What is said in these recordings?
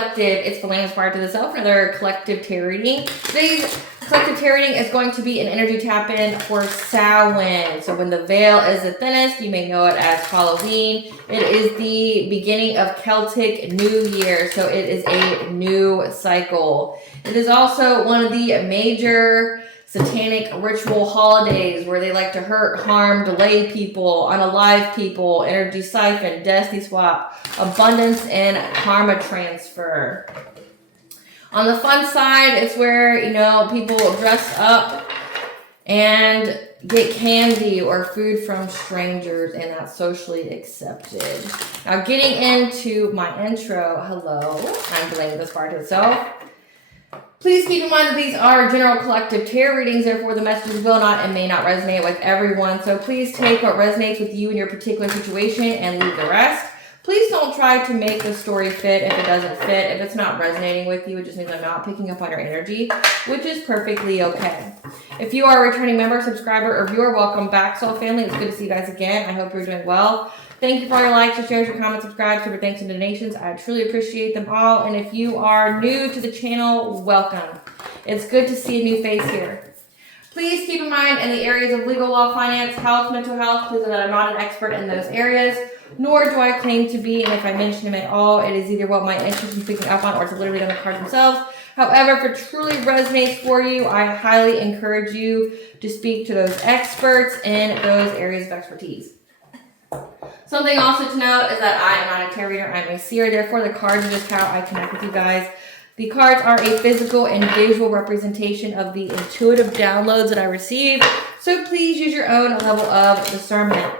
collective, it's Inspired to the Self, another collective tarot reading. Today's collective tarot reading is going to be an energy tap in for Samhain. So when the veil is the thinnest, you may know it as Halloween. It is the beginning of Celtic New Year, so it is a new cycle. It is also one of the major satanic ritual holidays where they like to hurt, harm, delay people, unalive people, energy siphon, destiny swap, abundance, and karma transfer. On the fun side, it's where, you know, people dress up and get candy or food from strangers, and that's socially accepted. Now, getting into my intro, hello, I'm Inspired to the Self. Please keep in mind that these are general collective tarot readings, therefore the messages will not and may not resonate with everyone. So please take what resonates with you in your particular situation and leave the rest. Please don't try to make the story fit if it doesn't fit. If it's not resonating with you, it just means I'm not picking up on your energy, which is perfectly okay. If you are a returning member, subscriber, or viewer, welcome back, Soul Family. It's good to see you guys again. I hope you're doing well. Thank you for all your likes, your shares, your comments, subscribes, super thanks, and donations. I truly appreciate them all. And if you are new to the channel, welcome. It's good to see a new face here. Please keep in mind in the areas of legal, law, finance, health, mental health, please know that I'm not an expert in those areas, nor do I claim to be. And if I mention them at all, it is either what my interest is picking up on or it's literally on the cards themselves. However, if it truly resonates for you, I highly encourage you to speak to those experts in those areas of expertise. Something also to note is that I am not a tarot reader, I'm a seer, therefore the cards are just how I connect with you guys. The cards are a physical and visual representation of the intuitive downloads that I receive, so please use your own level of discernment.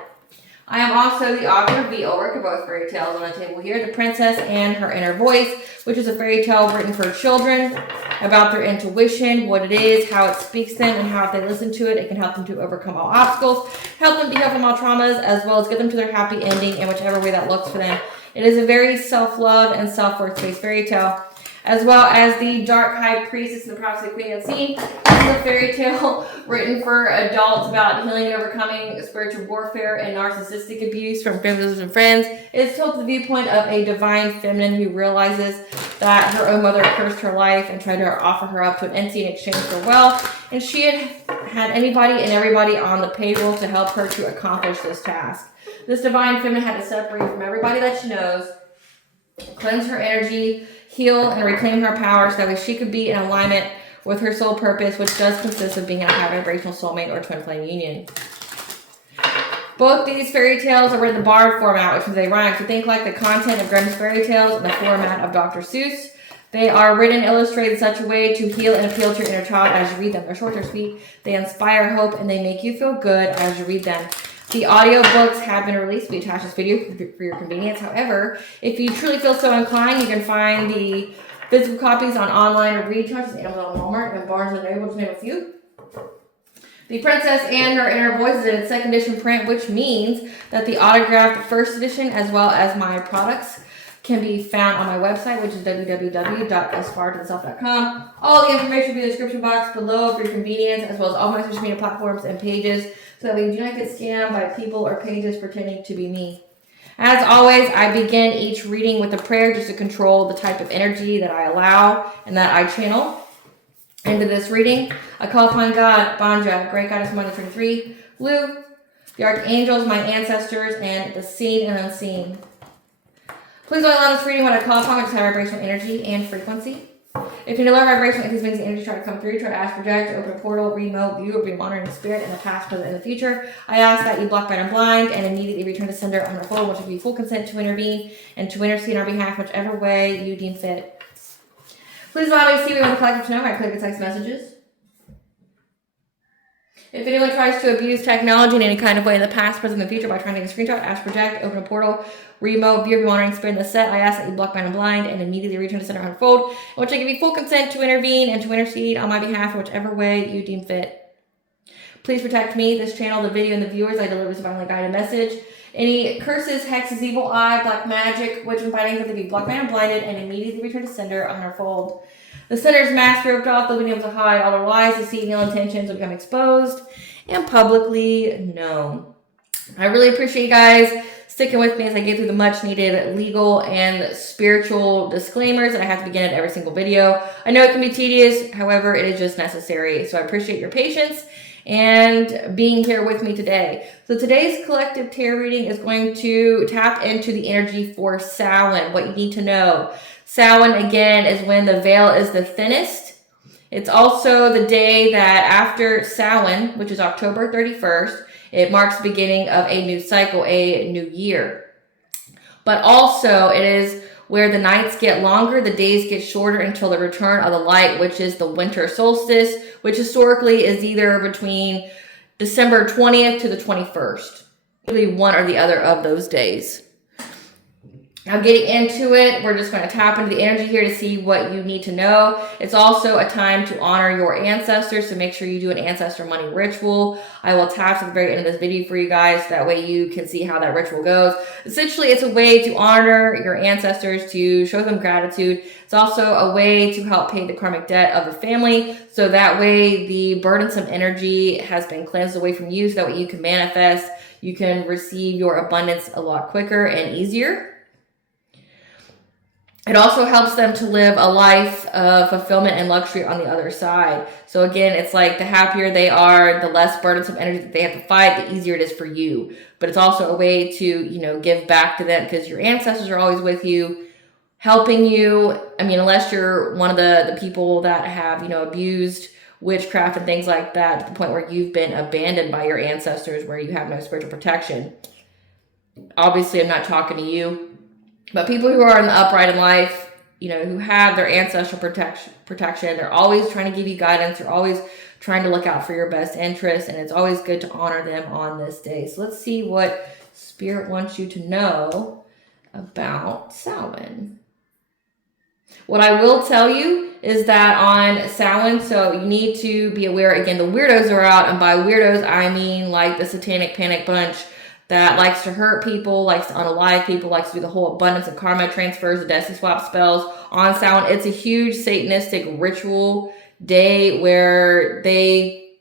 I am also the author of the Youre, of both fairy tales on the table here, The Princess and Her Inner Voice, which is a fairy tale written for children about their intuition, what it is, how it speaks to them, and how if they listen to it, it can help them to overcome all obstacles, help them to heal from all traumas, as well as get them to their happy ending in whichever way that looks for them. It is a very self-love and self-worth-based fairy tale, as well as the Dark High Priestess and the Prophecy Queen Unseen. This is a fairy tale written for adults about healing and overcoming spiritual warfare and narcissistic abuse from family and friends. It is told to the viewpoint of a divine feminine who realizes that her own mother cursed her life and tried to offer her up to an entity in exchange for wealth, and she had anybody and everybody on the payroll to help her to accomplish this task. This divine feminine had to separate from everybody that she knows, cleanse her energy, heal and reclaim her power so that way she could be in alignment with her soul purpose, which does consist of being in a high vibrational soulmate or twin flame union. Both these fairy tales are written in the bard format, which means they rhyme. So think like the content of Grimm's fairy tales in the format of Dr. Seuss. They are written and illustrated in such a way to heal and appeal to your inner child as you read them. They're short, they're sweet, they inspire hope, and they make you feel good as you read them. The audiobooks have been released. We attach this video for your convenience. However, if you truly feel so inclined, you can find the physical copies on online or read charts at Amazon, Walmart, and Barnes & Noble, to name a few. The Princess and Her Inner Voice is in its second edition print, which means that the autographed first edition, as well as my products, can be found on my website, which is www.aspiraltotheself.com. All the information will be in the description box below for your convenience, as well as all my social media platforms and pages, so that we do not get scammed by people or pages pretending to be me. As always, I begin each reading with a prayer just to control the type of energy that I allow and that I channel into this reading. I call upon God, Banja, Great Goddess Monday 23, Lu, the archangels, my ancestors, and the seen and unseen. Please don't allow this reading when I call upon, which is high vibrational energy and frequency. If you're in a low vibration, if these things energy try to come through, try to ask, project, open a portal, remote, view, or be monitoring the spirit in the past, present, and the future, I ask that you block, ban, and blind, and immediately return to sender on our portal, which will give you full consent to intervene and to intercede on our behalf, whichever way you deem fit. Please allow me to see me when the collective to know. I click the text messages. If anyone tries to abuse technology in any kind of way in the past, present, and the future by trying to take a screenshot, ask, project, open a portal, remote, view, or be monitoring spirit in the set, I ask that you block, ban, and blind, and immediately return to center unfold, in which I give you full consent to intervene and to intercede on my behalf, whichever way you deem fit. Please protect me, this channel, the video, and the viewers. I deliver this divinely guided message. Any curses, hexes, evil eye, black magic, witch and fightings, that they be blocked, ban, and blinded, and immediately return to sender unfold. The sender's mask ripped off, they'll be able to hide all their lies, deceit, and ill intentions will become exposed and publicly known. I really appreciate you guys sticking with me as I get through the much needed legal and spiritual disclaimers that I have to begin at every single video. I know it can be tedious, however, it is just necessary. So I appreciate your patience and being here with me today. So today's collective tarot reading is going to tap into the energy for Samhain, what you need to know. Samhain, again, is when the veil is the thinnest. It's also the day that after Samhain, which is October 31st, it marks the beginning of a new cycle, a new year. But also it is where the nights get longer, the days get shorter until the return of the light, which is the winter solstice, which historically is either between December 20th to the 21st. Really one or the other of those days. Now getting into it, we're just going to tap into the energy here to see what you need to know. It's also a time to honor your ancestors, so make sure you do an ancestor money ritual. I will tap to the very end of this video for you guys, that way you can see how that ritual goes. Essentially, it's a way to honor your ancestors, to show them gratitude. It's also a way to help pay the karmic debt of the family, so that way the burdensome energy has been cleansed away from you, so that way you can manifest, you can receive your abundance a lot quicker and easier. It also helps them to live a life of fulfillment and luxury on the other side. So again, it's like the happier they are, the less burdensome energy that they have to fight, the easier it is for you. But it's also a way to, give back to them, because your ancestors are always with you, helping you. I mean, unless you're one of the people that have, abused witchcraft and things like that, to the point where you've been abandoned by your ancestors, where you have no spiritual protection. Obviously, I'm not talking to you. But people who are in the upright in life, who have their ancestral protection, they're always trying to give you guidance. They're always trying to look out for your best interests. And it's always good to honor them on this day. So let's see what Spirit wants you to know about Samhain. What I will tell you is that on Samhain, so you need to be aware, again, the weirdos are out. And by weirdos, I mean like the satanic panic bunch that likes to hurt people, likes to unalive people, likes to do the whole abundance of karma transfers, the destiny swap spells on Samhain. It's a huge satanistic ritual day where they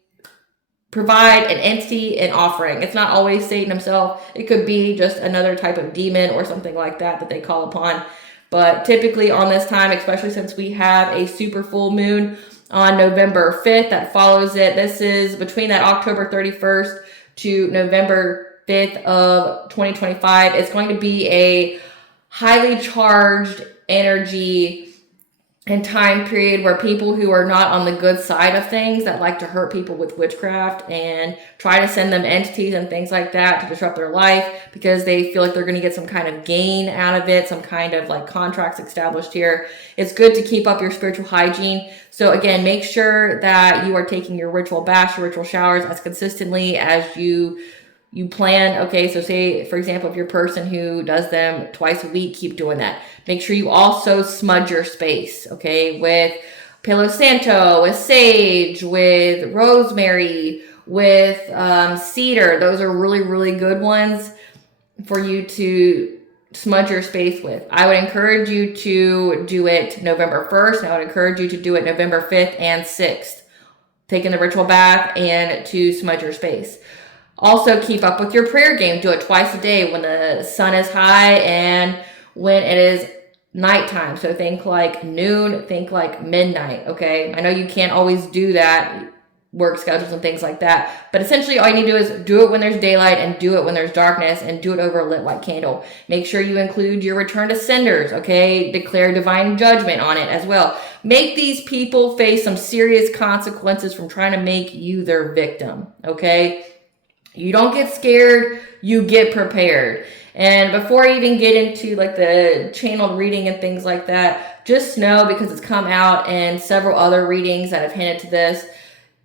provide an entity, an offering. It's not always Satan himself. It could be just another type of demon or something like that they call upon. But typically on this time, especially since we have a super full moon on November 5th that follows it, this is between that October 31st to November 5th of 2025. It's going to be a highly charged energy and time period where people who are not on the good side of things, that like to hurt people with witchcraft and try to send them entities and things like that to disrupt their life, because they feel like they're going to get some kind of gain out of it, some kind of like contracts established here. It's good to keep up your spiritual hygiene. So again, make sure that you are taking your ritual baths, your ritual showers as consistently as you plan. Okay, so say, for example, if you're a person who does them twice a week, keep doing that. Make sure you also smudge your space, okay, with Palo Santo, with sage, with rosemary, with cedar. Those are really, really good ones for you to smudge your space with. I would encourage you to do it November 1st, and I would encourage you to do it November 5th and 6th, taking the ritual bath and to smudge your space. Also, keep up with your prayer game. Do it twice a day, when the sun is high and when it is nighttime. So think like noon, think like midnight, okay? I know you can't always do that, work schedules and things like that, but essentially all you need to do is do it when there's daylight and do it when there's darkness, and do it over a lit white candle. Make sure you include your return to senders, okay? Declare divine judgment on it as well. Make these people face some serious consequences from trying to make you their victim, okay? You don't get scared, you get prepared. And before I even get into like the channeled reading and things like that, just know, because it's come out in several other readings that have hinted to this,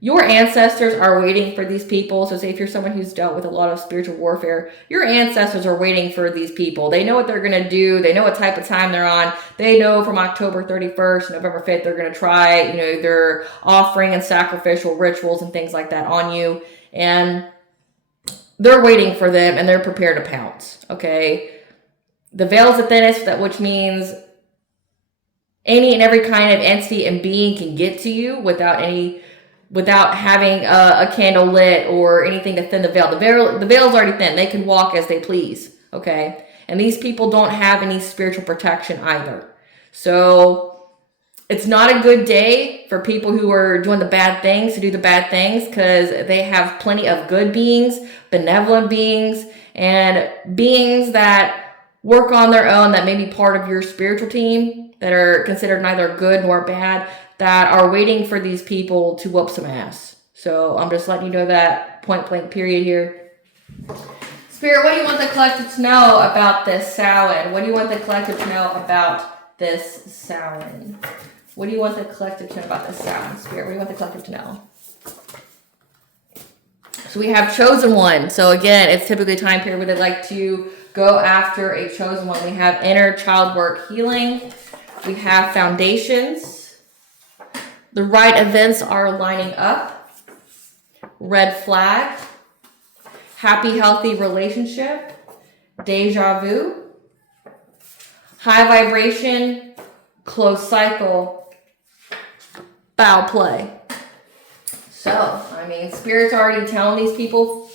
your ancestors are waiting for these people. So say if you're someone who's dealt with a lot of spiritual warfare, your ancestors are waiting for these people. They know what they're going to do. They know what type of time they're on. They know from October 31st, November 5th, they're going to try, their offering and sacrificial rituals and things like that on you. And they're waiting for them, and they're prepared to pounce, okay? The veil's the thinnest, which means any and every kind of entity and being can get to you without having a candle lit or anything to thin the veil. The veil's already thin. They can walk as they please, okay? And these people don't have any spiritual protection either. So it's not a good day for people who are doing the bad things to do the bad things, because they have plenty of good beings, benevolent beings, and beings that work on their own that may be part of your spiritual team that are considered neither good nor bad, that are waiting for these people to whoop some ass. So I'm just letting you know that point blank period here. Spirit, what do you want the collective to know about this Samhain? What do you want the collective to know about this Samhain? What do you want the collective to know about this Samhain? Spirit, what do you want the collective to know? So we have chosen one. So again, it's typically a time period where they like to go after a chosen one. We have inner child work healing. We have foundations. The right events are lining up. Red flag. Happy, healthy relationship. Deja vu. High vibration. Close cycle. Foul play. So, I mean, Spirit's already telling these people,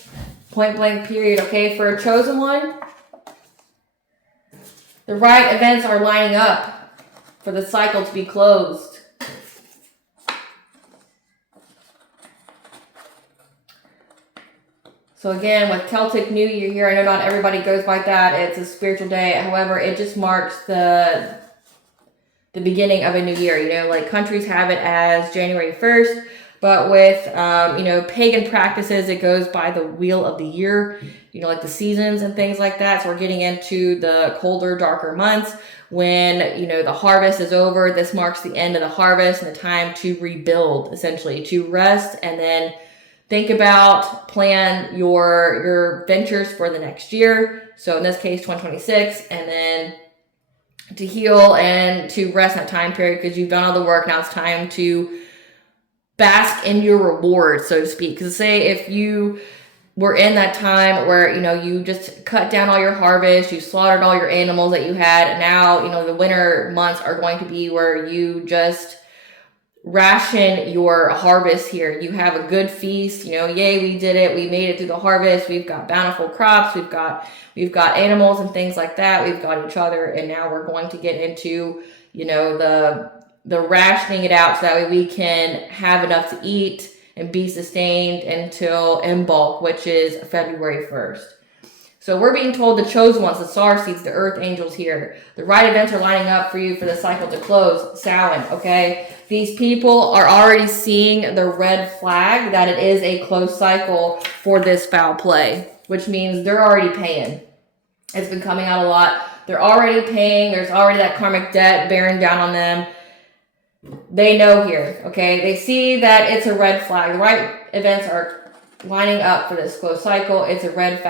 point blank period, okay, for a chosen one, the right events are lining up for the cycle to be closed. So again, with Celtic New Year here, I know not everybody goes by that. It's a spiritual day. However, it just marks the beginning of a new year. You know, like countries have it as January 1st. But with, pagan practices, it goes by the wheel of the year, like the seasons and things like that. So we're getting into the colder, darker months when, the harvest is over. This marks the end of the harvest and the time to rebuild, essentially, to rest and then think about, plan your ventures for the next year. So in this case, 2026, and then to heal and to rest in that time period because you've done all the work. Now it's time to bask in your reward, so to speak. Because say if you were in that time where, you just cut down all your harvest, you slaughtered all your animals that you had, and now, the winter months are going to be where you just ration your harvest here. You have a good feast, yay, we did it. We made it through the harvest. We've got bountiful crops. We've got animals and things like that. We've got each other. And now we're going to get into, the rationing it out so that way we can have enough to eat and be sustained until in bulk, which is February 1st. So we're being told the chosen ones, the star seeds, the earth angels here, the right events are lining up for you for the cycle to close. Samhain, okay? These people are already seeing the red flag that it is a closed cycle for this foul play, which means they're already paying. It's been coming out a lot. They're already paying. There's already that karmic debt bearing down on them. They know here, okay? They see that it's a red flag. The right events are lining up for this closed cycle. It's a red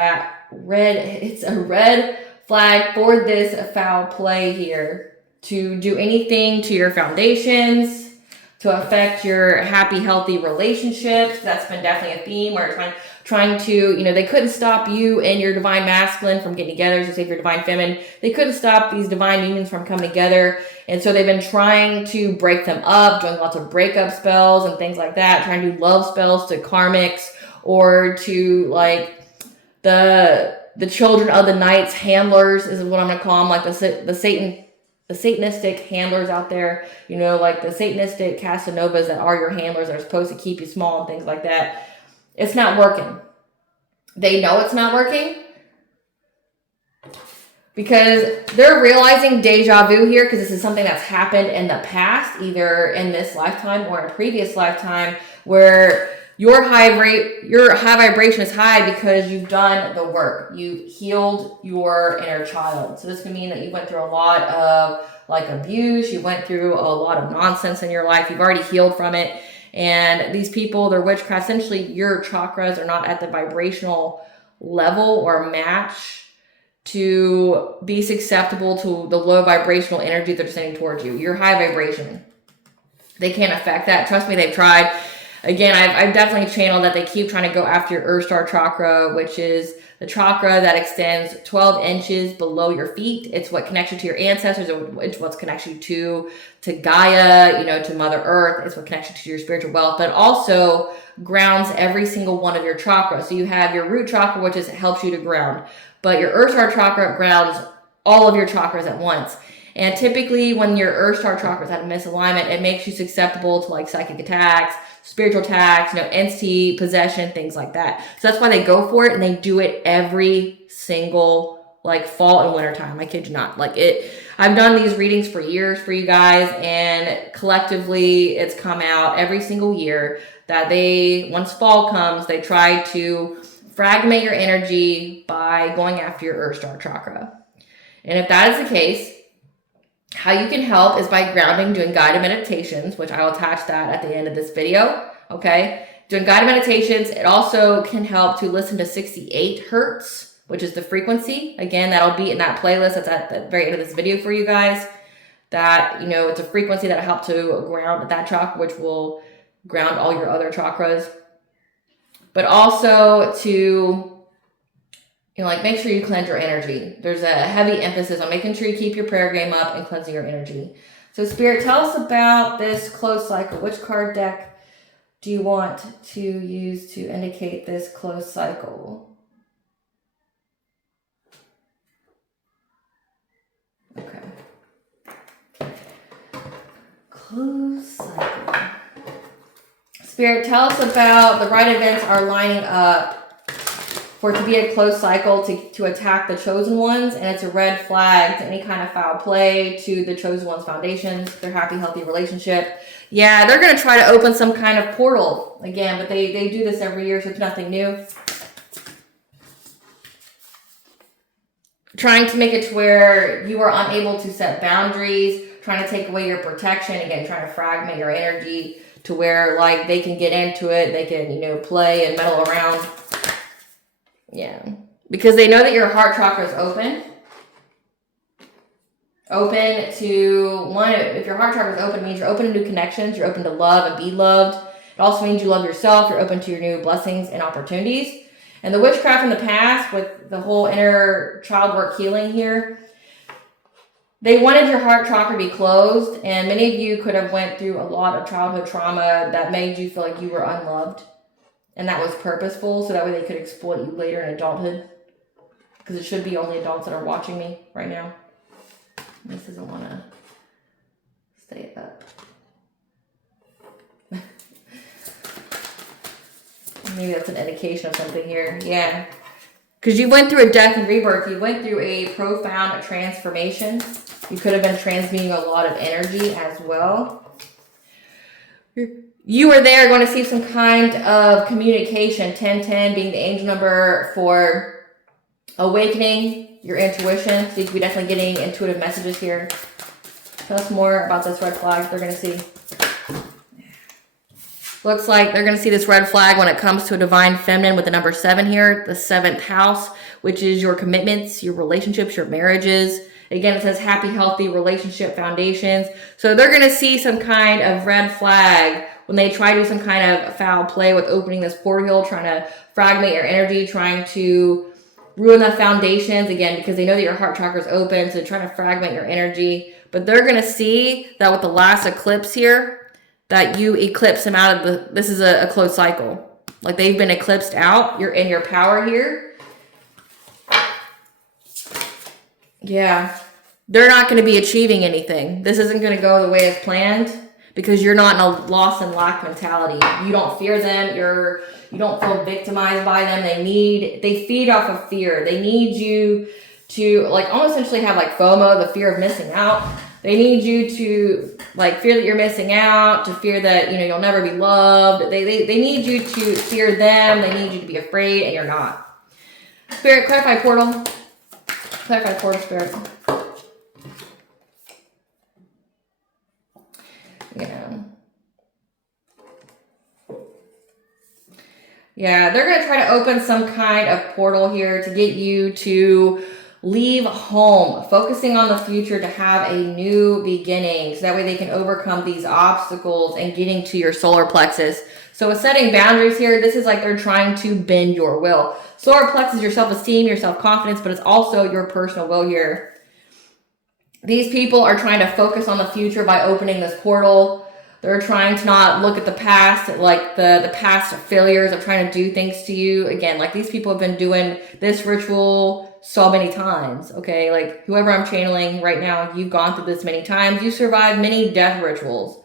flag for this foul play here to do anything to your foundations, to affect your happy, healthy relationships. That's been definitely a theme where trying to, they couldn't stop you and your divine masculine from getting together. So say if you're divine feminine, they couldn't stop these divine unions from coming together. And so they've been trying to break them up, doing lots of breakup spells and things like that, trying to do love spells to karmics or to like the children of the night's handlers is what I'm going to call them, like the Satanistic handlers out there, like the Satanistic Casanovas that are your handlers that are supposed to keep you small and things like that. It's not working. They know it's not working because they're realizing deja vu here because this is something that's happened in the past, either in this lifetime or in a previous lifetime, where your high vibration is high because you've done the work. You've healed your inner child. So this can mean that you went through a lot of abuse. You went through a lot of nonsense in your life. You've already healed from it. And these people, they're witchcraft. Essentially, your chakras are not at the vibrational level or match to be susceptible to the low vibrational energy that they're sending towards you. You're high vibration. They can't affect that. Trust me, they've tried. Again, I've definitely channeled that they keep trying to go after your Earth Star chakra, which is the chakra that extends 12 inches below your feet. It's what connects you to your ancestors. It's what connects you to Gaia, to Mother Earth. It's what connects you to your spiritual wealth, but also grounds every single one of your chakras. So you have your root chakra, which helps you to ground. but your Earth Star chakra grounds all of your chakras at once. And typically when your Earth Star chakra is out of misalignment, it makes you susceptible to like psychic attacks, spiritual attacks, entity possession, things like that. So that's why they go for it, and they do it every single like fall and winter time. I kid you not. Like I've done these readings for years for you guys, and collectively it's come out every single year that once fall comes, they try to fragment your energy by going after your Earth Star chakra. And if that is the case, how you can help is by grounding, doing guided meditations, which I will attach that at the end of this video, okay? Doing guided meditations. It also can help to listen to 68 hertz, which is the frequency. Again, that'll be in that playlist that's at the very end of this video for you guys. That, it's a frequency that'll help to ground that chakra, which will ground all your other chakras. But also to make sure you cleanse your energy. There's a heavy emphasis on making sure you keep your prayer game up and cleansing your energy. So Spirit, tell us about this close cycle. Which card deck do you want to use to indicate this close cycle? Okay. Close cycle. Spirit, tell us about the right events are lining up for it to be a close cycle to attack the chosen ones, and it's a red flag to any kind of foul play to the chosen ones' foundations, their happy, healthy relationship. Yeah, they're going to try to open some kind of portal again, but they do this every year, so it's nothing new. Trying to make it to where you are unable to set boundaries, trying to take away your protection, again, trying to fragment your energy to where like they can get into it, they can, play and meddle around. Yeah, because they know that your heart chakra is open. Open to one, if your heart chakra is open, it means you're open to new connections, you're open to love and be loved. It also means you love yourself, you're open to your new blessings and opportunities. And the witchcraft in the past, with the whole inner child work healing here, they wanted your heart chakra to be closed, and many of you could have went through a lot of childhood trauma that made you feel like you were unloved. And that was purposeful, so that way they could exploit you later in adulthood. Because it should be only adults that are watching me right now. This doesn't want to stay up. Maybe that's an indication of something here. Yeah. Because you went through a death and rebirth. You went through a profound transformation. You could have been transmuting a lot of energy as well. You are there going to see some kind of communication. 1010 being the angel number for awakening your intuition. So you could be definitely getting intuitive messages here. Tell us more about this red flag they're going to see. Looks like they're going to see this red flag when it comes to a divine feminine with the number 7 here, the 7th house, which is your commitments, your relationships, your marriages. Again, it says happy, healthy relationship foundations. So they're going to see some kind of red flag when they try to do some kind of foul play with opening this portal, trying to fragment your energy, trying to ruin the foundations, again, because they know that your heart chakra is open, so they're trying to fragment your energy. But they're going to see that with the last eclipse here, that you eclipse them out of this is a closed cycle. Like they've been eclipsed out. You're in your power here. Yeah. They're not going to be achieving anything. This isn't going to go the way it's planned because you're not in a loss and lack mentality. You don't fear them. You don't feel victimized by them. They feed off of fear. They need you to almost essentially have FOMO, the fear of missing out. They need you to fear that you're missing out, to fear that you'll never be loved. They need you to fear them. They need you to be afraid, and you're not. Spirit, clarify portal. Clarify portal, Spirit. Yeah, they're going to try to open some kind of portal here to get you to leave home, focusing on the future to have a new beginning. So that way they can overcome these obstacles and getting to your solar plexus. So with setting boundaries here, this is they're trying to bend your will. Solar plexus is your self-esteem, your self-confidence, but it's also your personal will here. These people are trying to focus on the future by opening this portal. They're trying to not look at the past, the past failures of trying to do things to you. Again, these people have been doing this ritual so many times, okay? Like whoever I'm channeling right now, you've gone through this many times. You survived many death rituals.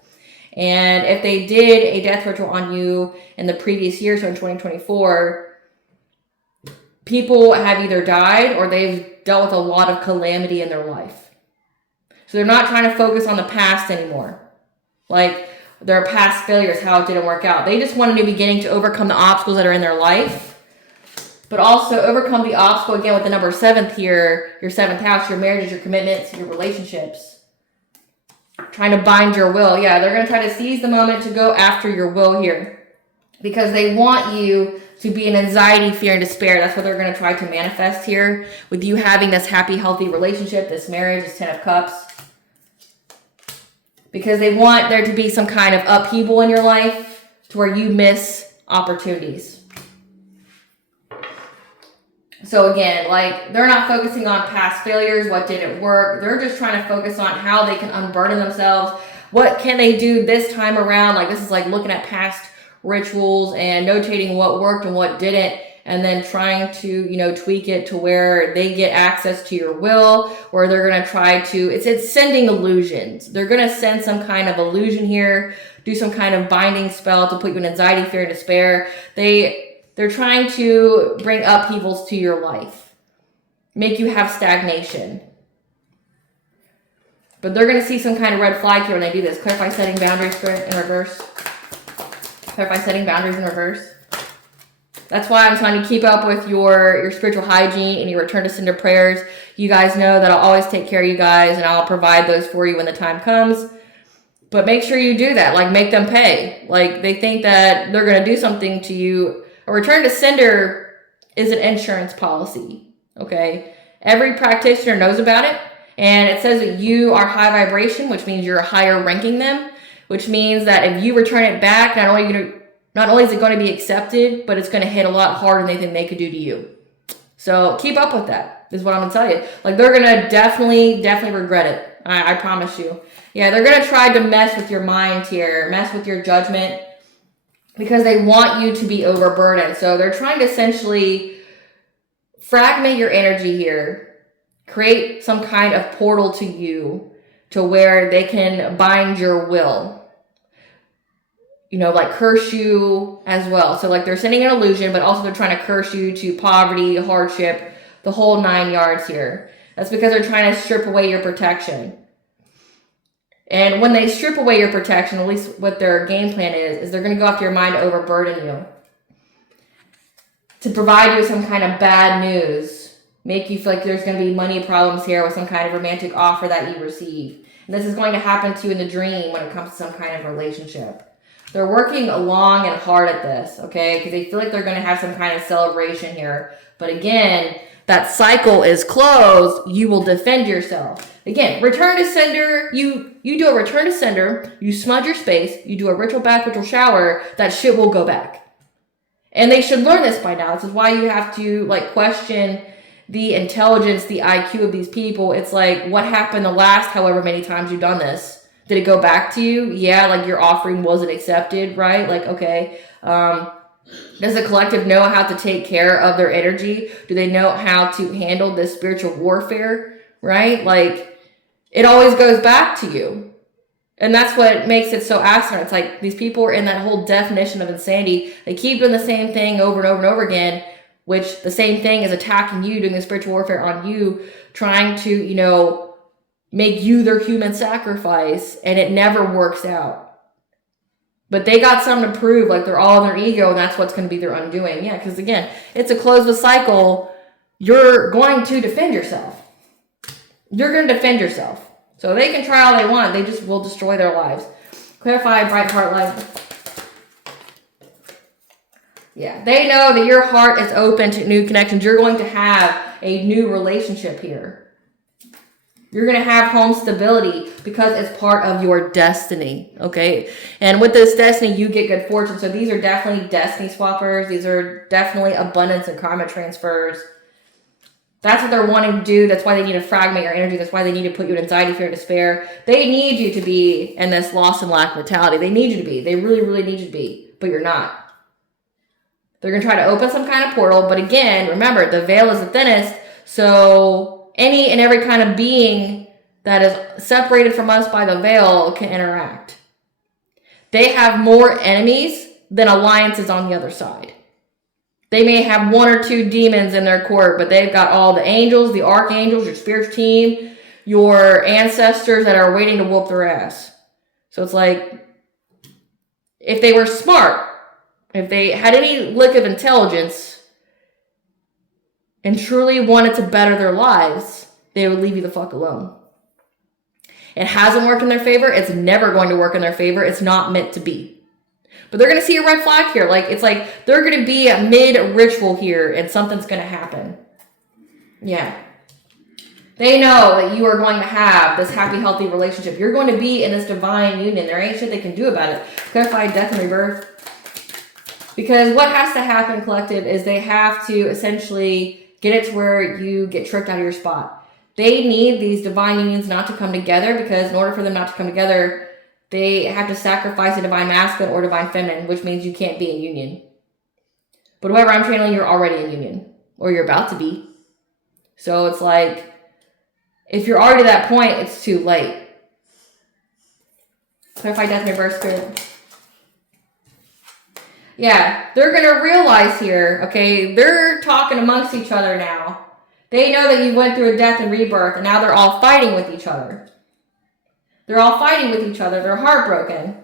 And if they did a death ritual on you in the previous year, so in 2024, people have either died or they've dealt with a lot of calamity in their life. So they're not trying to focus on the past anymore. Like their past failures, how it didn't work out. They just want a new beginning to overcome the obstacles that are in their life, but also overcome the obstacle, again, with the number 7th here, your 7th house, your marriages, your commitments, your relationships. Trying to bind your will. Yeah, they're going to try to seize the moment to go after your will here because they want you to be in anxiety, fear, and despair. That's what they're going to try to manifest here with you having this happy, healthy relationship, this marriage, this 10 of Cups. Because they want there to be some kind of upheaval in your life to where you miss opportunities. So again, like they're not focusing on past failures, what didn't work. They're just trying to focus on how they can unburden themselves. What can they do this time around? Like this is like looking at past rituals and notating what worked and what didn't, and then trying to, tweak it to where they get access to your will, or they're going to try to, it's sending illusions. They're going to send some kind of illusion here, do some kind of binding spell to put you in anxiety, fear, and despair. They're trying to bring upheavals to your life, make you have stagnation. But they're going to see some kind of red flag here when they do this. Clarify setting boundaries in reverse. Clarify setting boundaries in reverse. That's why I'm trying to keep up with your spiritual hygiene and your return to sender prayers. You guys know that I'll always take care of you guys and I'll provide those for you when the time comes. But make sure you do that. Like make them pay. Like they think that they're going to do something to you. A return to sender is an insurance policy. Okay. Every practitioner knows about it. And it says that you are high vibration, which means you're higher ranking them, which means that if you return it back, not only is it going to be accepted, but it's going to hit a lot harder than they think they could do to you. So keep up with that, is what I'm going to tell you. Like, they're going to definitely regret it. I promise you. Yeah, they're going to try to mess with your mind here, mess with your judgment, because they want you to be overburdened. So they're trying to essentially fragment your energy here, create some kind of portal to you to where they can bind your will. Like curse you as well. So like they're sending an illusion, but also they're trying to curse you to poverty, hardship, the whole 9 yards here. That's because they're trying to strip away your protection. And when they strip away your protection, at least what their game plan is they're going to go after your mind to overburden you. To provide you with some kind of bad news. Make you feel like there's going to be money problems here with some kind of romantic offer that you receive. And this is going to happen to you in the dream when it comes to some kind of relationship. They're working long and hard at this, okay? Because they feel like they're going to have some kind of celebration here. But again, that cycle is closed. You will defend yourself. Again, return to sender. You do a return to sender. You smudge your space. You do a ritual bath, ritual shower. That shit will go back. And they should learn this by now. This is why you have to question the intelligence, the IQ of these people. It's like, what happened the last however many times you've done this? Did it go back to you? Yeah, your offering wasn't accepted, right? Okay. Does the collective know how to take care of their energy? Do they know how to handle this spiritual warfare, right? It always goes back to you. And that's what makes it so asinine. It's like these people are in that whole definition of insanity. They keep doing the same thing over and over and over again, which the same thing is attacking you, doing the spiritual warfare on you, trying to, make you their human sacrifice, and it never works out. But they got something to prove, they're all in their ego, and that's what's going to be their undoing. Yeah, because again, it's a closed cycle. You're going to defend yourself. You're going to defend yourself. So they can try all they want. They just will destroy their lives. Clarify, bright heart light. Yeah, they know that your heart is open to new connections. You're going to have a new relationship here. You're going to have home stability because it's part of your destiny, okay? And with this destiny, you get good fortune. So these are definitely destiny swappers. These are definitely abundance and karma transfers. That's what they're wanting to do. That's why they need to fragment your energy. That's why they need to put you in anxiety, fear, and despair. They need you to be in this loss and lack mentality. They need you to be. They really, really need you to be, but you're not. They're going to try to open some kind of portal. But again, remember, the veil is the thinnest. So any and every kind of being that is separated from us by the veil can interact. They have more enemies than alliances on the other side. They may have 1 or 2 demons in their court, but they've got all the angels, the archangels, your spiritual team, your ancestors that are waiting to whoop their ass. So it's like, if they were smart, if they had any lick of intelligence and truly wanted to better their lives, they would leave you the fuck alone. It hasn't worked in their favor. It's never going to work in their favor. It's not meant to be. But they're going to see a red flag here. Like, it's like they're going to be mid-ritual here and something's going to happen. Yeah. They know that you are going to have this happy, healthy relationship. You're going to be in this divine union. There ain't shit they can do about it. Clarify death and rebirth. Because what has to happen, collective, is they have to essentially get it to where you get tricked out of your spot. They need these divine unions not to come together, because in order for them not to come together, they have to sacrifice a divine masculine or divine feminine, which means you can't be in union. But whoever I'm channeling, you're already in union, or you're about to be. So it's like, if you're already at that point, it's too late. Clarify death and reverse spirit. Yeah, they're going to realize here, okay, they're talking amongst each other now. They know that you went through a death and rebirth, and now they're all fighting with each other. They're all fighting with each other. They're heartbroken.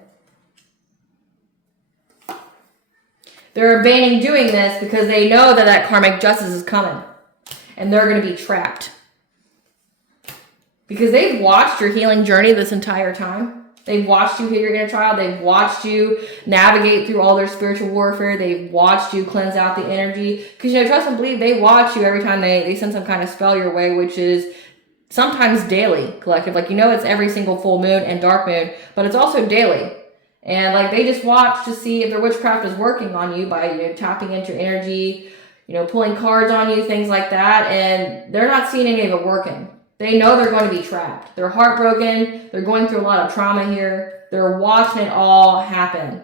They're abandoning doing this because they know that that karmic justice is coming. And they're going to be trapped. Because they've watched your healing journey this entire time. They've watched you heal your inner child. They've watched you navigate through all their spiritual warfare. They've watched you cleanse out the energy. Because, trust and believe, they watch you every time they send some kind of spell your way, which is sometimes daily, collective. Like, it's every single full moon and dark moon, but it's also daily. And, they just watch to see if their witchcraft is working on you by, tapping into your energy, pulling cards on you, things like that. And they're not seeing any of it working. They know they're going to be trapped. They're heartbroken. They're going through a lot of trauma here. They're watching it all happen.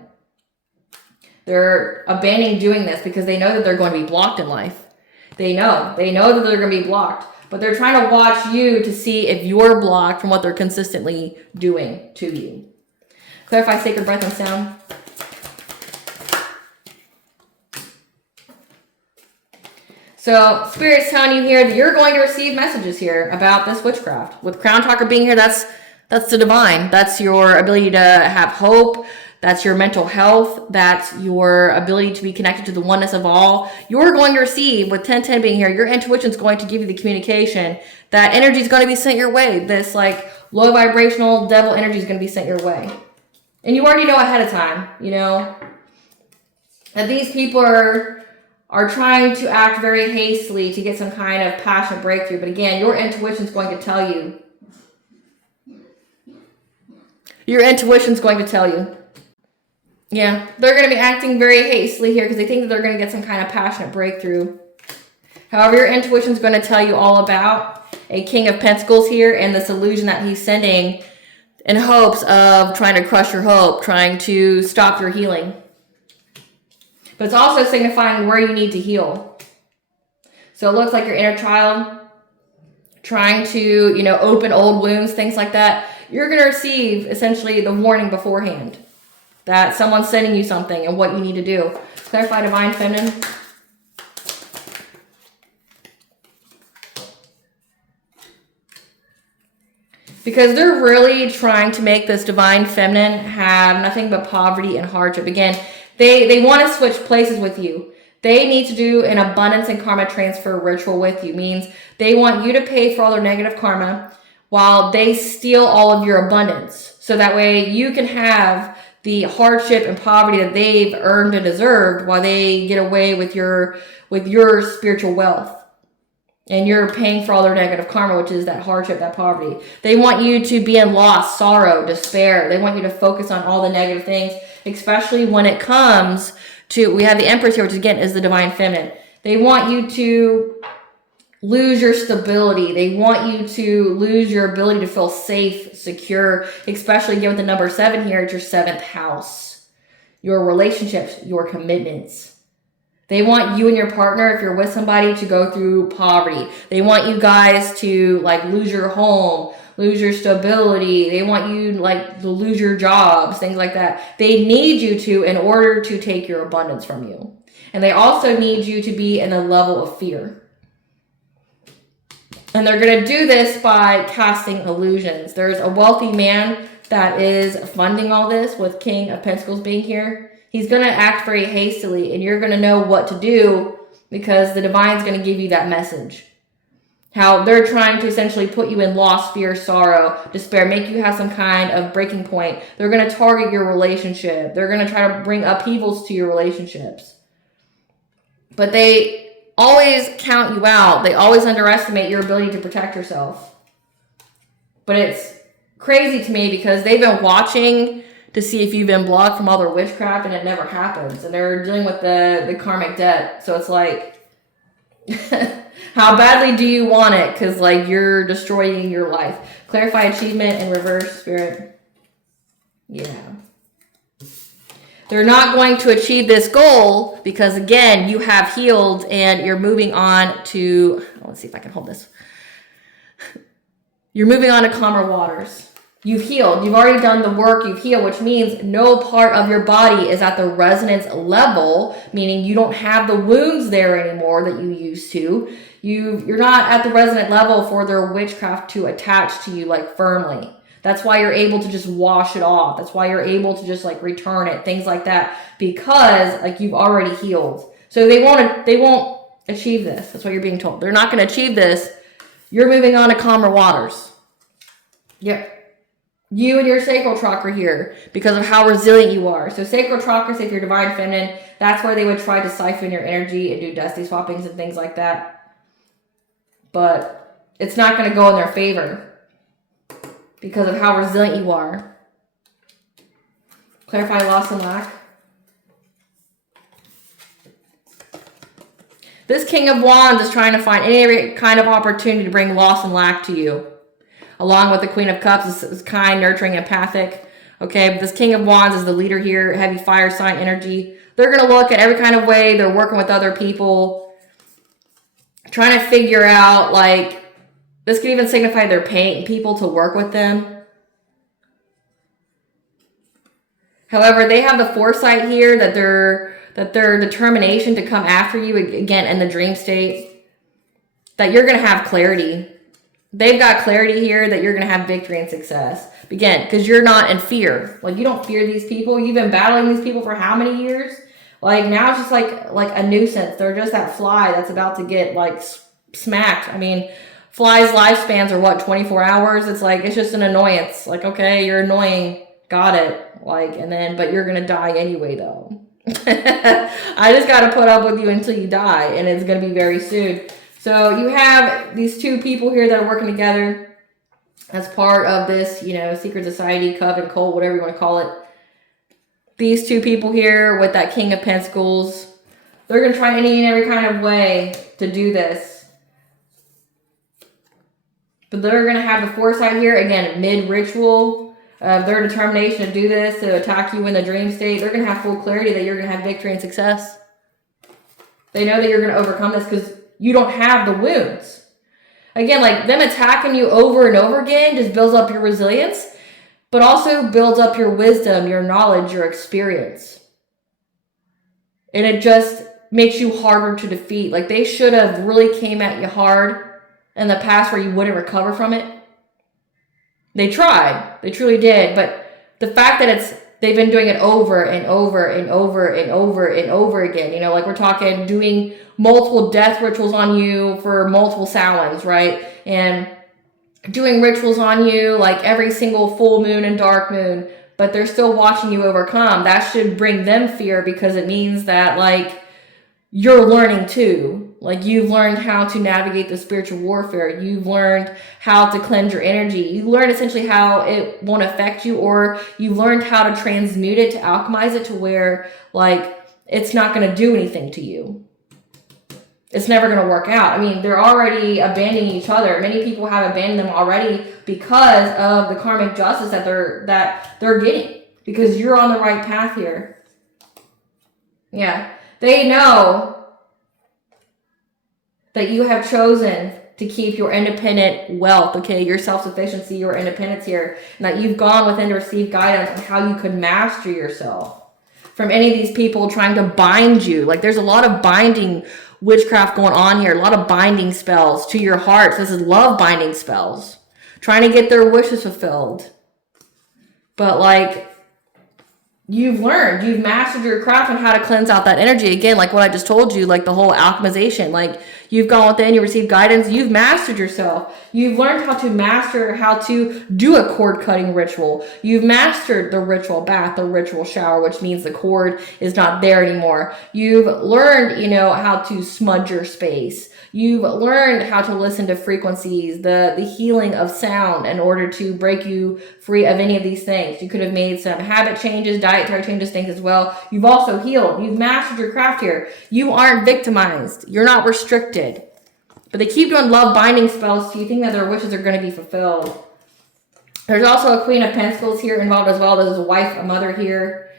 They're abandoning doing this because they know that they're going to be blocked in life. They know that they're going to be blocked. But they're trying to watch you to see if you're blocked from what they're consistently doing to you. Clarify sacred breath and sound. So, Spirit's telling you here that you're going to receive messages here about this witchcraft. With Crown Talker being here, that's the divine. That's your ability to have hope. That's your mental health. That's your ability to be connected to the oneness of all. You're going to receive, with 1010 being here, your intuition is going to give you the communication. That energy is going to be sent your way. This, low vibrational devil energy is going to be sent your way. And you already know ahead of time, that these people are trying to act very hastily to get some kind of passionate breakthrough. But again, your intuition is going to tell you. Your intuition's going to tell you. Yeah, they're going to be acting very hastily here because they think that they're going to get some kind of passionate breakthrough. However, your intuition's going to tell you all about a King of Pentacles here and this illusion that he's sending in hopes of trying to crush your hope, trying to stop your healing. But it's also signifying where you need to heal. So it looks like your inner child trying to, open old wounds, things like that. You're going to receive essentially the warning beforehand that someone's sending you something and what you need to do. Clarify divine feminine. Because they're really trying to make this divine feminine have nothing but poverty and hardship. Again, they want to switch places with you. They need to do an abundance and karma transfer ritual with you. Means they want you to pay for all their negative karma while they steal all of your abundance. So that way you can have the hardship and poverty that they've earned and deserved while they get away with your spiritual wealth. And you're paying for all their negative karma, which is that hardship, that poverty. They want you to be in loss, sorrow, despair. They want you to focus on all the negative things, especially when it comes to, we have the Empress here, which again is the divine feminine. They want you to lose your stability. They want you to lose your ability to feel safe, secure, especially given the number 7 here. It's your 7th house. Your relationships, your commitments. They want you and your partner, if you're with somebody, to go through poverty. They want you guys to like lose your home, lose your stability. They want you like to lose your jobs, things like that. They need you to in order to take your abundance from you. And they also need you to be in a level of fear. And they're going to do this by casting illusions. There's a wealthy man that is funding all this with King of Pentacles being here. He's going to act very hastily, and you're going to know what to do because the divine's going to give you that message. How they're trying to essentially put you in loss, fear, sorrow, despair, make you have some kind of breaking point. They're going to target your relationship. They're going to try to bring upheavals to your relationships. But they always count you out. They always underestimate your ability to protect yourself. But it's crazy to me because they've been watching to see if you've been blocked from all their witchcraft, and it never happens. And they're dealing with the karmic debt. So it's like, how badly do you want it? Because like you're destroying your life. Clarify achievement in reverse, Spirit. Yeah. They're not going to achieve this goal because, again, you have healed and you're moving on to, let's see if I can hold this. You're moving on to calmer waters. You've healed. You've already done the work. You've healed, which means no part of your body is at the resonance level, meaning you don't have the wounds there anymore that you used to. You're not at the resonant level for their witchcraft to attach to you like firmly. That's why you're able to just wash it off. That's why you're able to just like return it, things like that, because like you've already healed. So they won't achieve this. That's what you're being told. They're not going to achieve this. You're moving on to calmer waters. Yep. You and your sacral chakra here because of how resilient you are. So sacral chakra, say if you're divine feminine, that's where they would try to siphon your energy and do dusty swappings and things like that. But it's not going to go in their favor because of how resilient you are. Clarify loss and lack. This King of Wands is trying to find any kind of opportunity to bring loss and lack to you. Along with the Queen of Cups is kind, nurturing, empathic. Okay, but this King of Wands is the leader here, heavy fire sign energy. They're going to look at every kind of way. They're working with other people, trying to figure out, like, this could even signify they're paying people to work with them. However, they have the foresight here that their determination to come after you, again, in the dream state, that you're going to have clarity. They've got clarity here that you're going to have victory and success. Again, because you're not in fear. Like, you don't fear these people. You've been battling these people for how many years? Like, now it's just like a nuisance. They're just that fly that's about to get, like, smacked. I mean, flies' lifespans are, what, 24 hours? It's like, it's just an annoyance. Like, okay, you're annoying. Got it. Like, and then, but you're going to die anyway, though. I just got to put up with you until you die, and it's going to be very soon. So you have these two people here that are working together as part of this, secret society, coven, cult, whatever you want to call it. These two people here with that King of Pentacles, they're going to try any and every kind of way to do this. But they're going to have the foresight here, again, mid-ritual, their determination to do this, to attack you in the dream state. They're going to have full clarity that you're going to have victory and success. They know that you're going to overcome this because you don't have the wounds. Again, like them attacking you over and over again just builds up your resilience, but also builds up your wisdom, your knowledge, your experience. And it just makes you harder to defeat. Like they should have really came at you hard in the past where you wouldn't recover from it. They tried. They truly did. But the fact that they've been doing it over and over and over and over and over again. Like we're talking doing multiple death rituals on you for multiple Samhains, right? And doing rituals on you like every single full moon and dark moon, but they're still watching you overcome. That should bring them fear because it means that like you're learning too. Like you've learned how to navigate the spiritual warfare. You've learned how to cleanse your energy. You learned essentially how it won't affect you, or you learned how to transmute it, to alchemize it to where like it's not going to do anything to you. It's never going to work out. I mean, they're already abandoning each other. Many people have abandoned them already because of the karmic justice that they're getting, because you're on the right path here. Yeah. They know that you have chosen to keep your independent wealth, okay, your self-sufficiency, your independence here, and that you've gone within to receive guidance on how you could master yourself from any of these people trying to bind you. Like, there's a lot of binding witchcraft going on here, a lot of binding spells to your hearts. This is love binding spells, trying to get their wishes fulfilled. But like, you've learned, you've mastered your craft on how to cleanse out that energy. Again, like what I just told you, like the whole alchemization, like you've gone within, you received guidance, you've mastered yourself. You've learned how to master how to do a cord cutting ritual. You've mastered the ritual bath, the ritual shower, which means the cord is not there anymore. You've learned, you know, how to smudge your space. You've learned how to listen to frequencies, the healing of sound in order to break you free of any of these things. You could have made some habit changes, dietary changes, things as well. You've also healed. You've mastered your craft here. You aren't victimized. You're not restricted. But they keep doing love binding spells, so you think that their wishes are going to be fulfilled. There's also a Queen of Pentacles here involved as well. There's a wife, a mother here.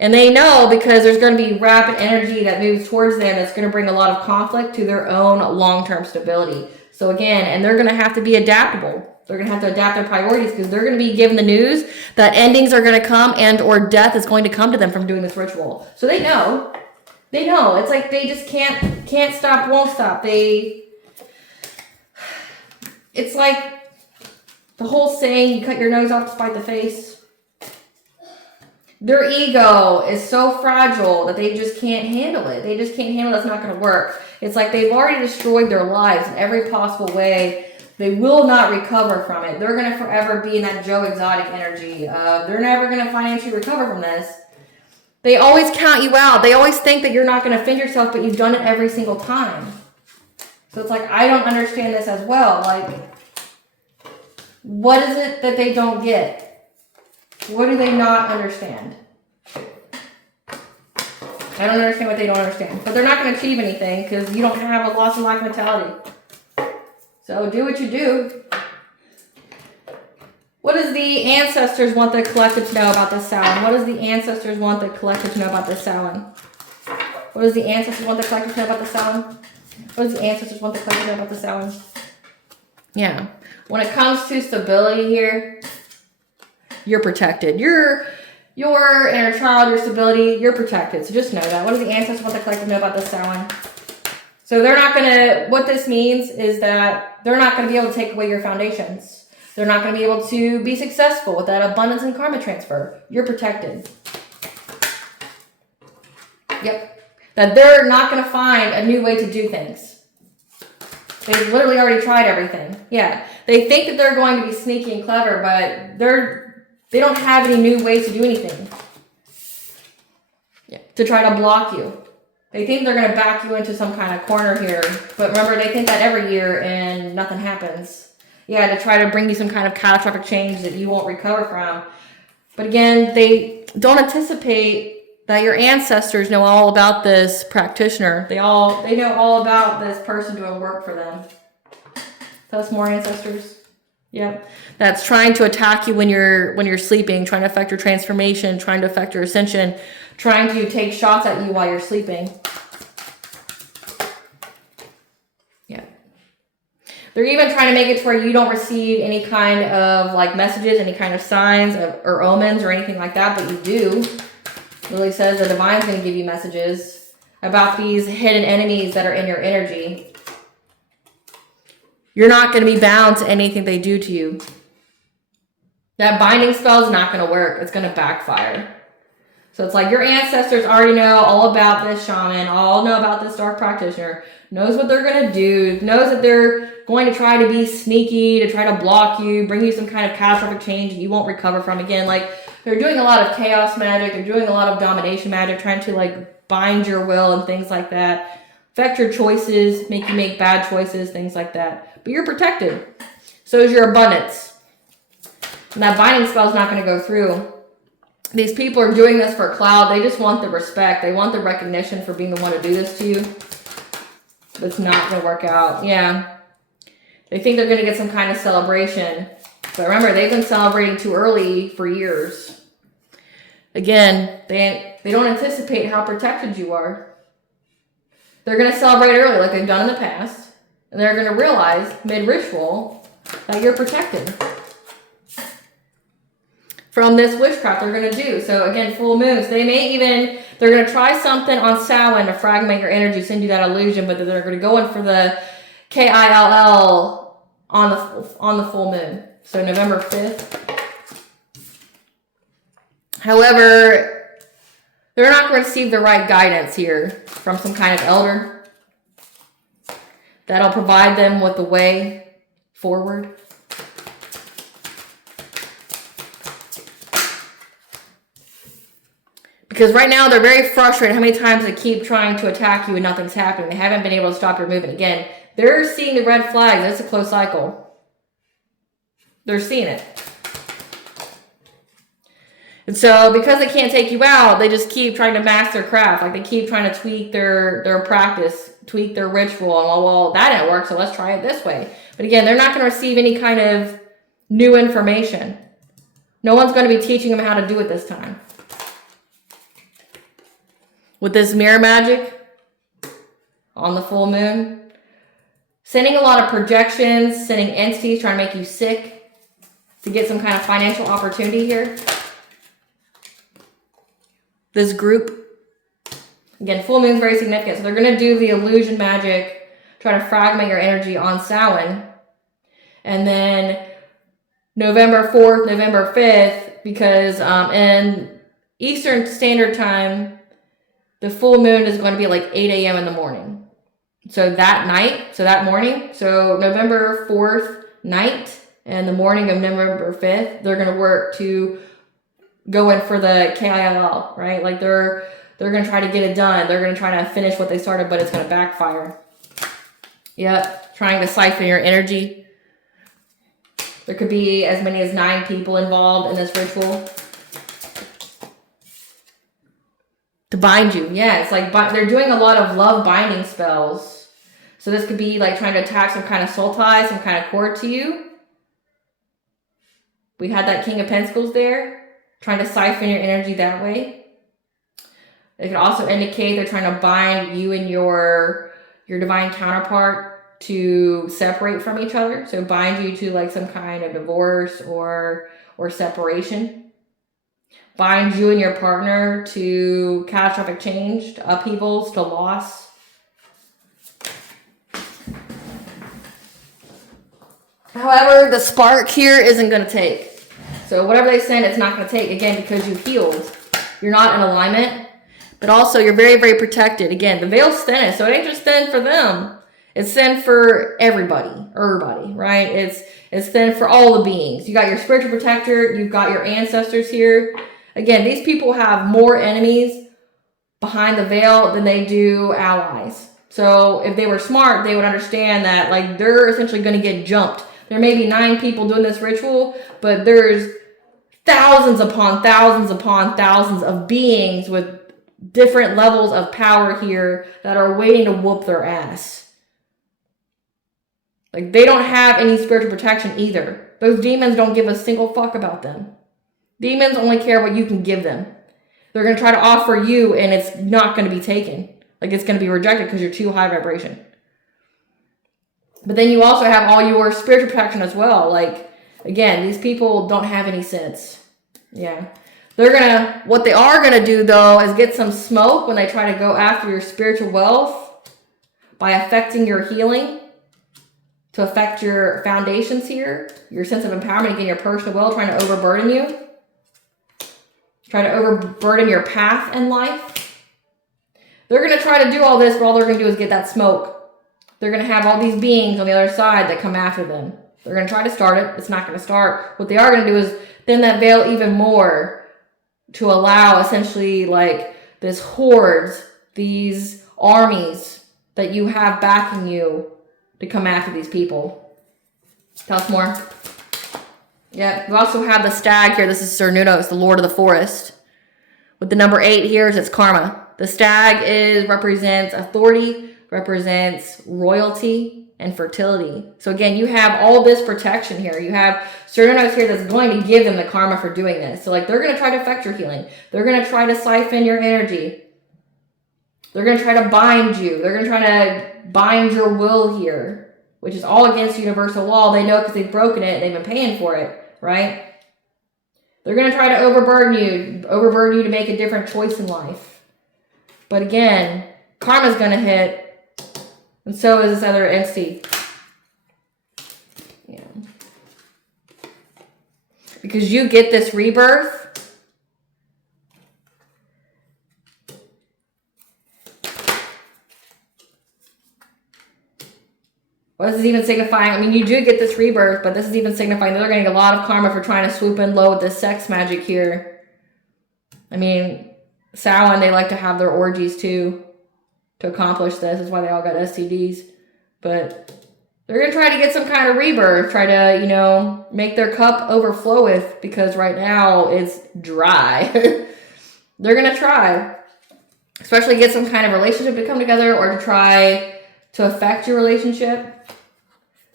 And they know because there's going to be rapid energy that moves towards them that's going to bring a lot of conflict to their own long-term stability. So again, and they're going to have to be adaptable. They're going to have to adapt their priorities because they're going to be given the news that endings are going to come and or death is going to come to them from doing this ritual. So they know. They know. It's like they just can't stop, won't stop. It's like the whole saying, you cut your nose off to spite the face. Their ego is so fragile that they just can't handle it. They just can't handle it. It's not going to work. It's like they've already destroyed their lives in every possible way. They will not recover from it. They're going to forever be in that Joe Exotic energy. They're never going to financially recover from this. They always count you out. They always think that you're not going to defend yourself, but you've done it every single time. So it's like, I don't understand this as well. Like, what is it that they don't get? What do they not understand? I don't understand what they don't understand. But they're not going to achieve anything because you don't have a loss of life mentality. So do what you do. What does the ancestors want the collective to know about this Samhain? What does the ancestors want the collective to know about this Samhain? What does the ancestors want the collective to know about this Samhain? What does the ancestors want the collective to know about this Samhain? Yeah. When it comes to stability here, you're protected. Your inner child, your stability, you're protected. So just know that. What does the ancestors want the collective to know about this Samhain? So they're not going to, what this means is that they're not going to be able to take away your foundations. They're not going to be able to be successful with that abundance and karma transfer. You're protected. Yep. That they're not going to find a new way to do things. They've literally already tried everything. Yeah. They think that they're going to be sneaky and clever, but they don't have any new ways to do anything. Yeah. To try to block you. They think they're going to back you into some kind of corner here. But remember, they think that every year and nothing happens. Yeah, to try to bring you some kind of catastrophic change that you won't recover from. But again, they don't anticipate that your ancestors know all about this practitioner. They know all about this person doing work for them. That's more ancestors. Yep. That's trying to attack you when you're sleeping, trying to affect your transformation, trying to affect your ascension, trying to take shots at you while you're sleeping. Yeah. They're even trying to make it to where you don't receive any kind of like messages, any kind of signs or omens or anything like that, but you do. Lily says the divine's going to give you messages about these hidden enemies that are in your energy. You're not going to be bound to anything they do to you. That binding spell is not going to work. It's going to backfire. So it's like your ancestors already know all about this shaman, all know about this dark practitioner, knows what they're going to do, knows that they're going to try to be sneaky, to try to block you, bring you some kind of catastrophic change you won't recover from. Again, like they're doing a lot of chaos magic, they're doing a lot of domination magic, trying to like bind your will and things like that, affect your choices, make you make bad choices, things like that. But you're protected. So is your abundance. And that binding spell is not going to go through. These people are doing this for clout. They just want the respect. They want the recognition for being the one to do this to you. But it's not going to work out. Yeah. They think they're going to get some kind of celebration. But remember, they've been celebrating too early for years. Again, they don't anticipate how protected you are. They're going to celebrate early like they've done in the past. And they're going to realize mid-ritual that you're protected from this witchcraft they're going to do. So again, full moons, they're going to try something on Samhain to fragment your energy, send you that illusion, but they're going to go in for the KILL on the full moon. So November 5th. However, they're not going to receive the right guidance here from some kind of elder that'll provide them with the way forward. Because right now they're very frustrated how many times they keep trying to attack you and nothing's happening. They haven't been able to stop your movement. Again, they're seeing the red flags. It's a close cycle. They're seeing it. And so because they can't take you out, they just keep trying to master their craft. Like they keep trying to tweak their practice, tweak their ritual. And well, that didn't work, so let's try it this way. But again, they're not going to receive any kind of new information. No one's going to be teaching them how to do it this time. With this mirror magic on the full moon, sending a lot of projections, sending entities trying to make you sick to get some kind of financial opportunity here. This group, again, full moon is very significant. So they're going to do the illusion magic, try to fragment your energy on Samhain. And then November 4th, November 5th, because in Eastern Standard Time, the full moon is going to be like 8 a.m. in the morning. So that night, so that morning, so November 4th night and the morning of November 5th, they're going to work to go in for the KILL, right? Like they're going to try to get it done. They're going to try to finish what they started, but it's going to backfire. Yep, trying to siphon your energy. There could be as many as 9 people involved in this ritual. To bind you. Yeah, it's like they're doing a lot of love binding spells. So this could be like trying to attach some kind of soul tie, some kind of cord to you. We had that King of Pentacles there, trying to siphon your energy that way. It could also indicate they're trying to bind you and your divine counterpart to separate from each other. So bind you to like some kind of divorce or separation. Bind you and your partner to catastrophic change, to upheavals, to loss. However, the spark here isn't going to take. So whatever they send, it's not going to take. Again, because you healed. You're not in alignment. But also, you're very, very protected. Again, the veil's thin, so it ain't just thin for them. It's thin for everybody, right? It's thin for all the beings. You got your spiritual protector. You've got your ancestors here. Again, these people have more enemies behind the veil than they do allies. So if they were smart, they would understand that like they're essentially going to get jumped. There may be 9 people doing this ritual, but there's thousands upon thousands upon thousands of beings with different levels of power here that are waiting to whoop their ass. Like they don't have any spiritual protection either. Those demons don't give a single fuck about them. Demons only care what you can give them. They're going to try to offer you and it's not going to be taken. Like it's going to be rejected because you're too high vibration. But then you also have all your spiritual protection as well. Like, again, these people don't have any sense. Yeah. What they are going to do though is get some smoke when they try to go after your spiritual wealth by affecting your healing, to affect your foundations here, your sense of empowerment, again, your personal will, trying to overburden you. Try to overburden your path in life. They're going to try to do all this, but all they're going to do is get that smoke. They're going to have all these beings on the other side that come after them. They're going to try to start it. It's not going to start. What they are going to do is thin that veil even more to allow essentially like this hordes, these armies that you have backing you to come after these people. Tell us more. Yeah, we also have the stag here. This is Cernunnos, the Lord of the Forest. With the number 8 here is its karma. The stag represents authority, represents royalty, and fertility. So again, you have all this protection here. You have Cernunnos here that's going to give them the karma for doing this. So like they're going to try to affect your healing. They're going to try to siphon your energy. They're going to try to bind you. They're going to try to bind your will here, which is all against universal law. They know because they've broken it. They've been paying for it, right? They're going to try to overburden you to make a different choice in life. But again, karma's going to hit, and so is this other entity. Yeah. Because you get this rebirth. What is this even signifying? I mean, you do get this rebirth, but this is even signifying that they're going to get a lot of karma for trying to swoop in low with this sex magic here. I mean, Samhain, they like to have their orgies too to accomplish this. That's why they all got STDs. But they're going to try to get some kind of rebirth, try to, you know, make their cup overflow with, because right now it's dry. They're going to try, especially get some kind of relationship to come together, or to try to affect your relationship.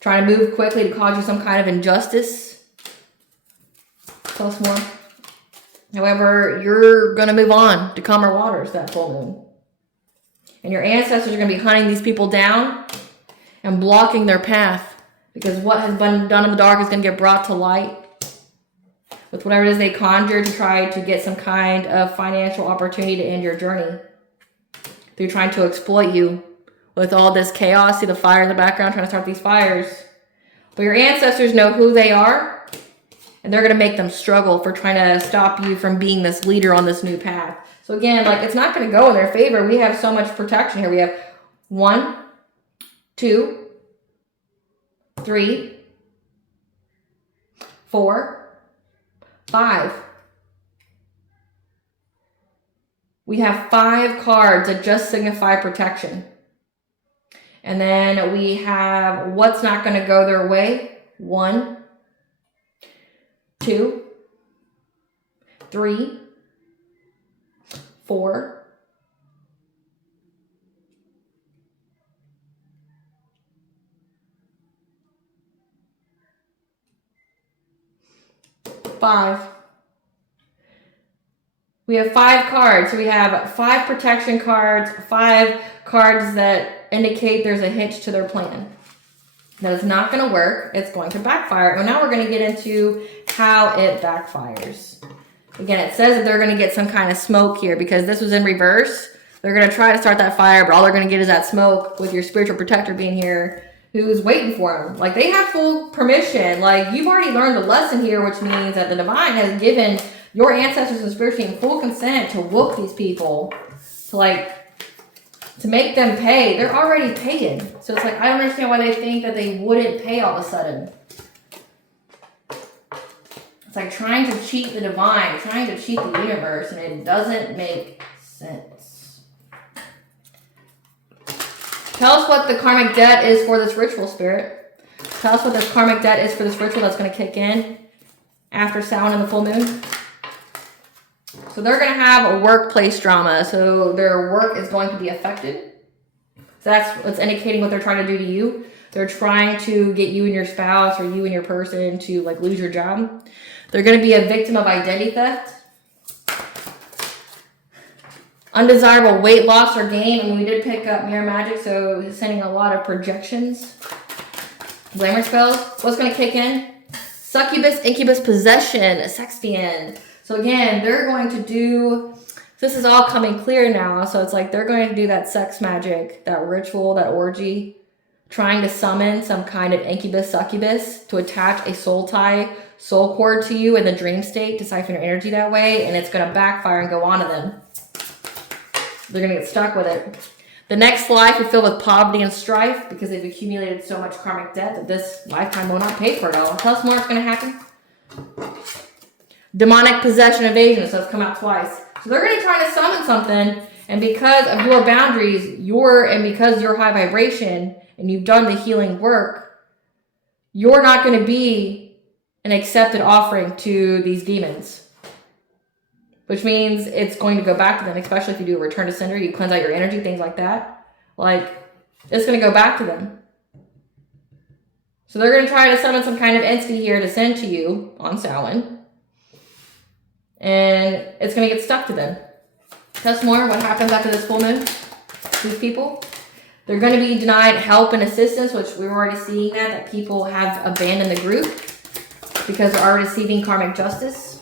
Trying to move quickly to cause you some kind of injustice. Tell us more. However, you're going to move on to calmer waters that full moon. And your ancestors are going to be hunting these people down and blocking their path. Because what has been done in the dark is going to get brought to light. With whatever it is they conjure to try to get some kind of financial opportunity to end your journey. They're trying to exploit you. With all this chaos, see the fire in the background trying to start these fires. But your ancestors know who they are, and they're going to make them struggle for trying to stop you from being this leader on this new path. So again, like, it's not going to go in their favor. We have so much protection here. We have 1, 2, 3, 4, 5. We have 5 cards that just signify protection. And then we have what's not going to go their way. 1, 2, 3, 4, 5. We have 5 cards. So we have 5 protection cards, 5 cards that indicate there's a hitch to their plan. That is not going to work. It's going to backfire. And now we're going to get into how it backfires. Again, it says that they're going to get some kind of smoke here because this was in reverse. They're going to try to start that fire, but all they're going to get is that smoke with your spiritual protector being here who's waiting for them. Like, they have full permission. Like, you've already learned the lesson here, which means that the divine has given your ancestors and spirit team full consent to whoop these people. To make them pay. They're already paying. So it's like, I don't understand why they think that they wouldn't pay all of a sudden. It's like trying to cheat the divine, trying to cheat the universe, and it doesn't make sense. Tell us what the karmic debt is for this ritual, Spirit. Tell us what this karmic debt is for this ritual that's going to kick in after Samhain and the full moon. So they're going to have a workplace drama. So their work is going to be affected. So that's what's indicating what they're trying to do to you. They're trying to get you and your spouse or you and your person to like lose your job. They're going to be a victim of identity theft. Undesirable weight loss or gain. And we did pick up mirror magic, so it's sending a lot of projections. Glamour spells. What's going to kick in? Succubus, incubus, possession, sex fiend. So again, they're going to do, this is all coming clear now. So it's like they're going to do that sex magic, that ritual, that orgy, trying to summon some kind of incubus, succubus to attach a soul tie, soul cord to you in the dream state to siphon your energy that way. And it's going to backfire and go on to them. They're going to get stuck with it. The next life is filled with poverty and strife because they've accumulated so much karmic debt that this lifetime will not pay for it all. Tell us more what's going to happen. Demonic possession evasion, so it's come out twice. So they're going to try to summon something, and because of your boundaries, because you're high vibration and you've done the healing work, you're not going to be an accepted offering to these demons. Which means it's going to go back to them, especially if you do a return to sender, you cleanse out your energy, things like that. Like, it's going to go back to them. So they're going to try to summon some kind of entity here to send to you on Samhain. And it's going to get stuck to them. Tell us more what happens after this full moon. these people. They're going to be denied help and assistance, which we're already seeing that people have abandoned the group because they are receiving karmic justice.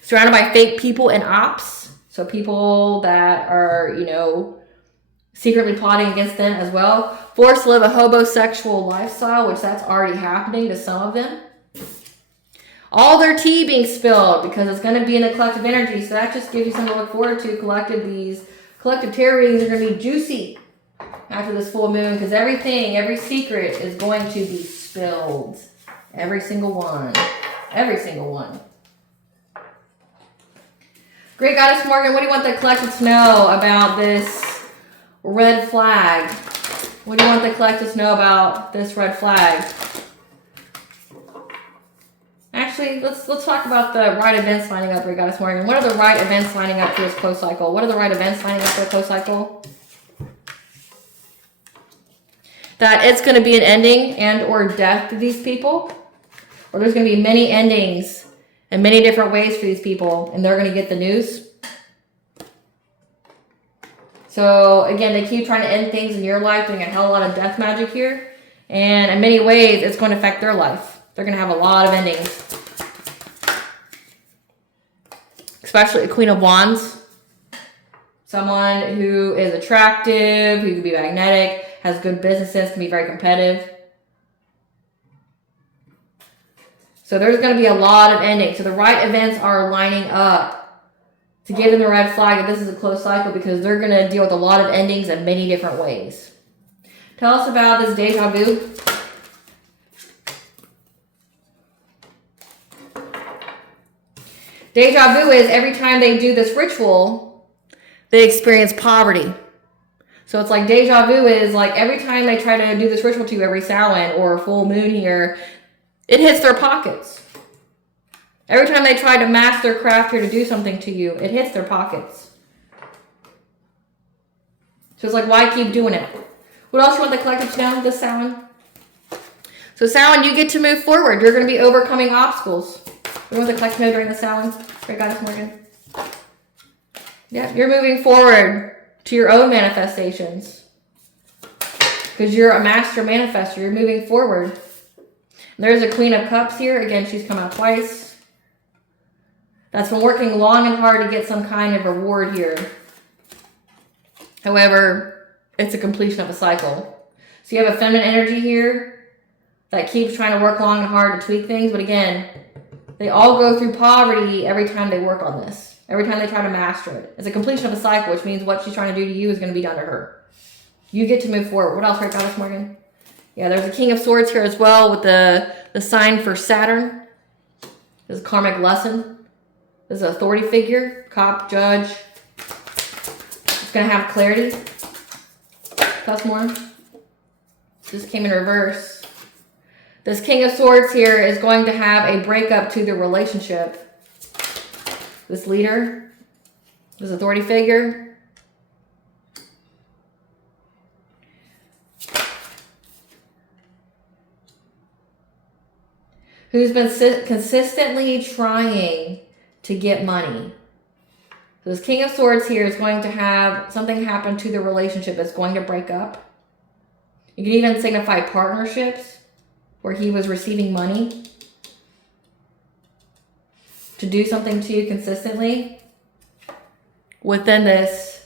Surrounded by fake people and ops. So people that are, you know, secretly plotting against them as well. Forced to live a homosexual lifestyle, which that's already happening to some of them. All their tea being spilled because it's going to be in the collective energy. So that just gives you something to look forward to. These collective tarot readings are going to be juicy after this full moon because everything, every secret is going to be spilled. Every single one. Every single one. Great Goddess Morgan, what do you want the collective to know about this red flag? What do you want the collective to know about this red flag? Actually, let's talk about the right events lining up, Great Goddess Morgan. What are the right events lining up for this close cycle? What are the right events lining up for the close cycle? That it's going to be an ending and or death to these people. Or there's going to be many endings in many different ways for these people. And they're going to get the news. So, again, they keep trying to end things in your life, doing a hell of a lot of death magic here. And in many ways, it's going to affect their life. They're going to have a lot of endings. Especially the Queen of Wands. Someone who is attractive, who can be magnetic, has good business sense, can be very competitive. So there's going to be a lot of endings. So the right events are lining up to give them the red flag that this is a close cycle because they're going to deal with a lot of endings in many different ways. Tell us about this deja vu. Deja vu is every time they do this ritual, they experience poverty. So it's like deja vu is like every time they try to do this ritual to you every Samhain or full moon here, it hits their pockets. Every time they try to master their craft here to do something to you, it hits their pockets. So it's like, why keep doing it? What else you want the collective to know this Samhain? So Samhain, you get to move forward. You're going to be overcoming obstacles. What do you want the collective to know during the Samhain? Great Goddess Morgan. Yeah, you're moving forward to your own manifestations. Because you're a master manifester. You're moving forward. There's a Queen of Cups here. Again, she's come out twice. That's been working long and hard to get some kind of reward here. However, it's a completion of a cycle. So you have a feminine energy here that keeps trying to work long and hard to tweak things. But again, they all go through poverty every time they work on this. Every time they try to master it. It's a completion of a cycle, which means what she's trying to do to you is going to be done to her. You get to move forward. What else, right, Goddess Morgan? Yeah, there's a King of Swords here as well with the sign for Saturn. This is a karmic lesson. This is an authority figure, cop, judge. It's going to have clarity. Plus more. This came in reverse. This King of Swords here is going to have a breakup to the relationship. This leader, this authority figure. Who's been consistently trying to get money. So this King of Swords here is going to have something happen to the relationship that's going to break up. You can even signify partnerships where he was receiving money to do something to you consistently within this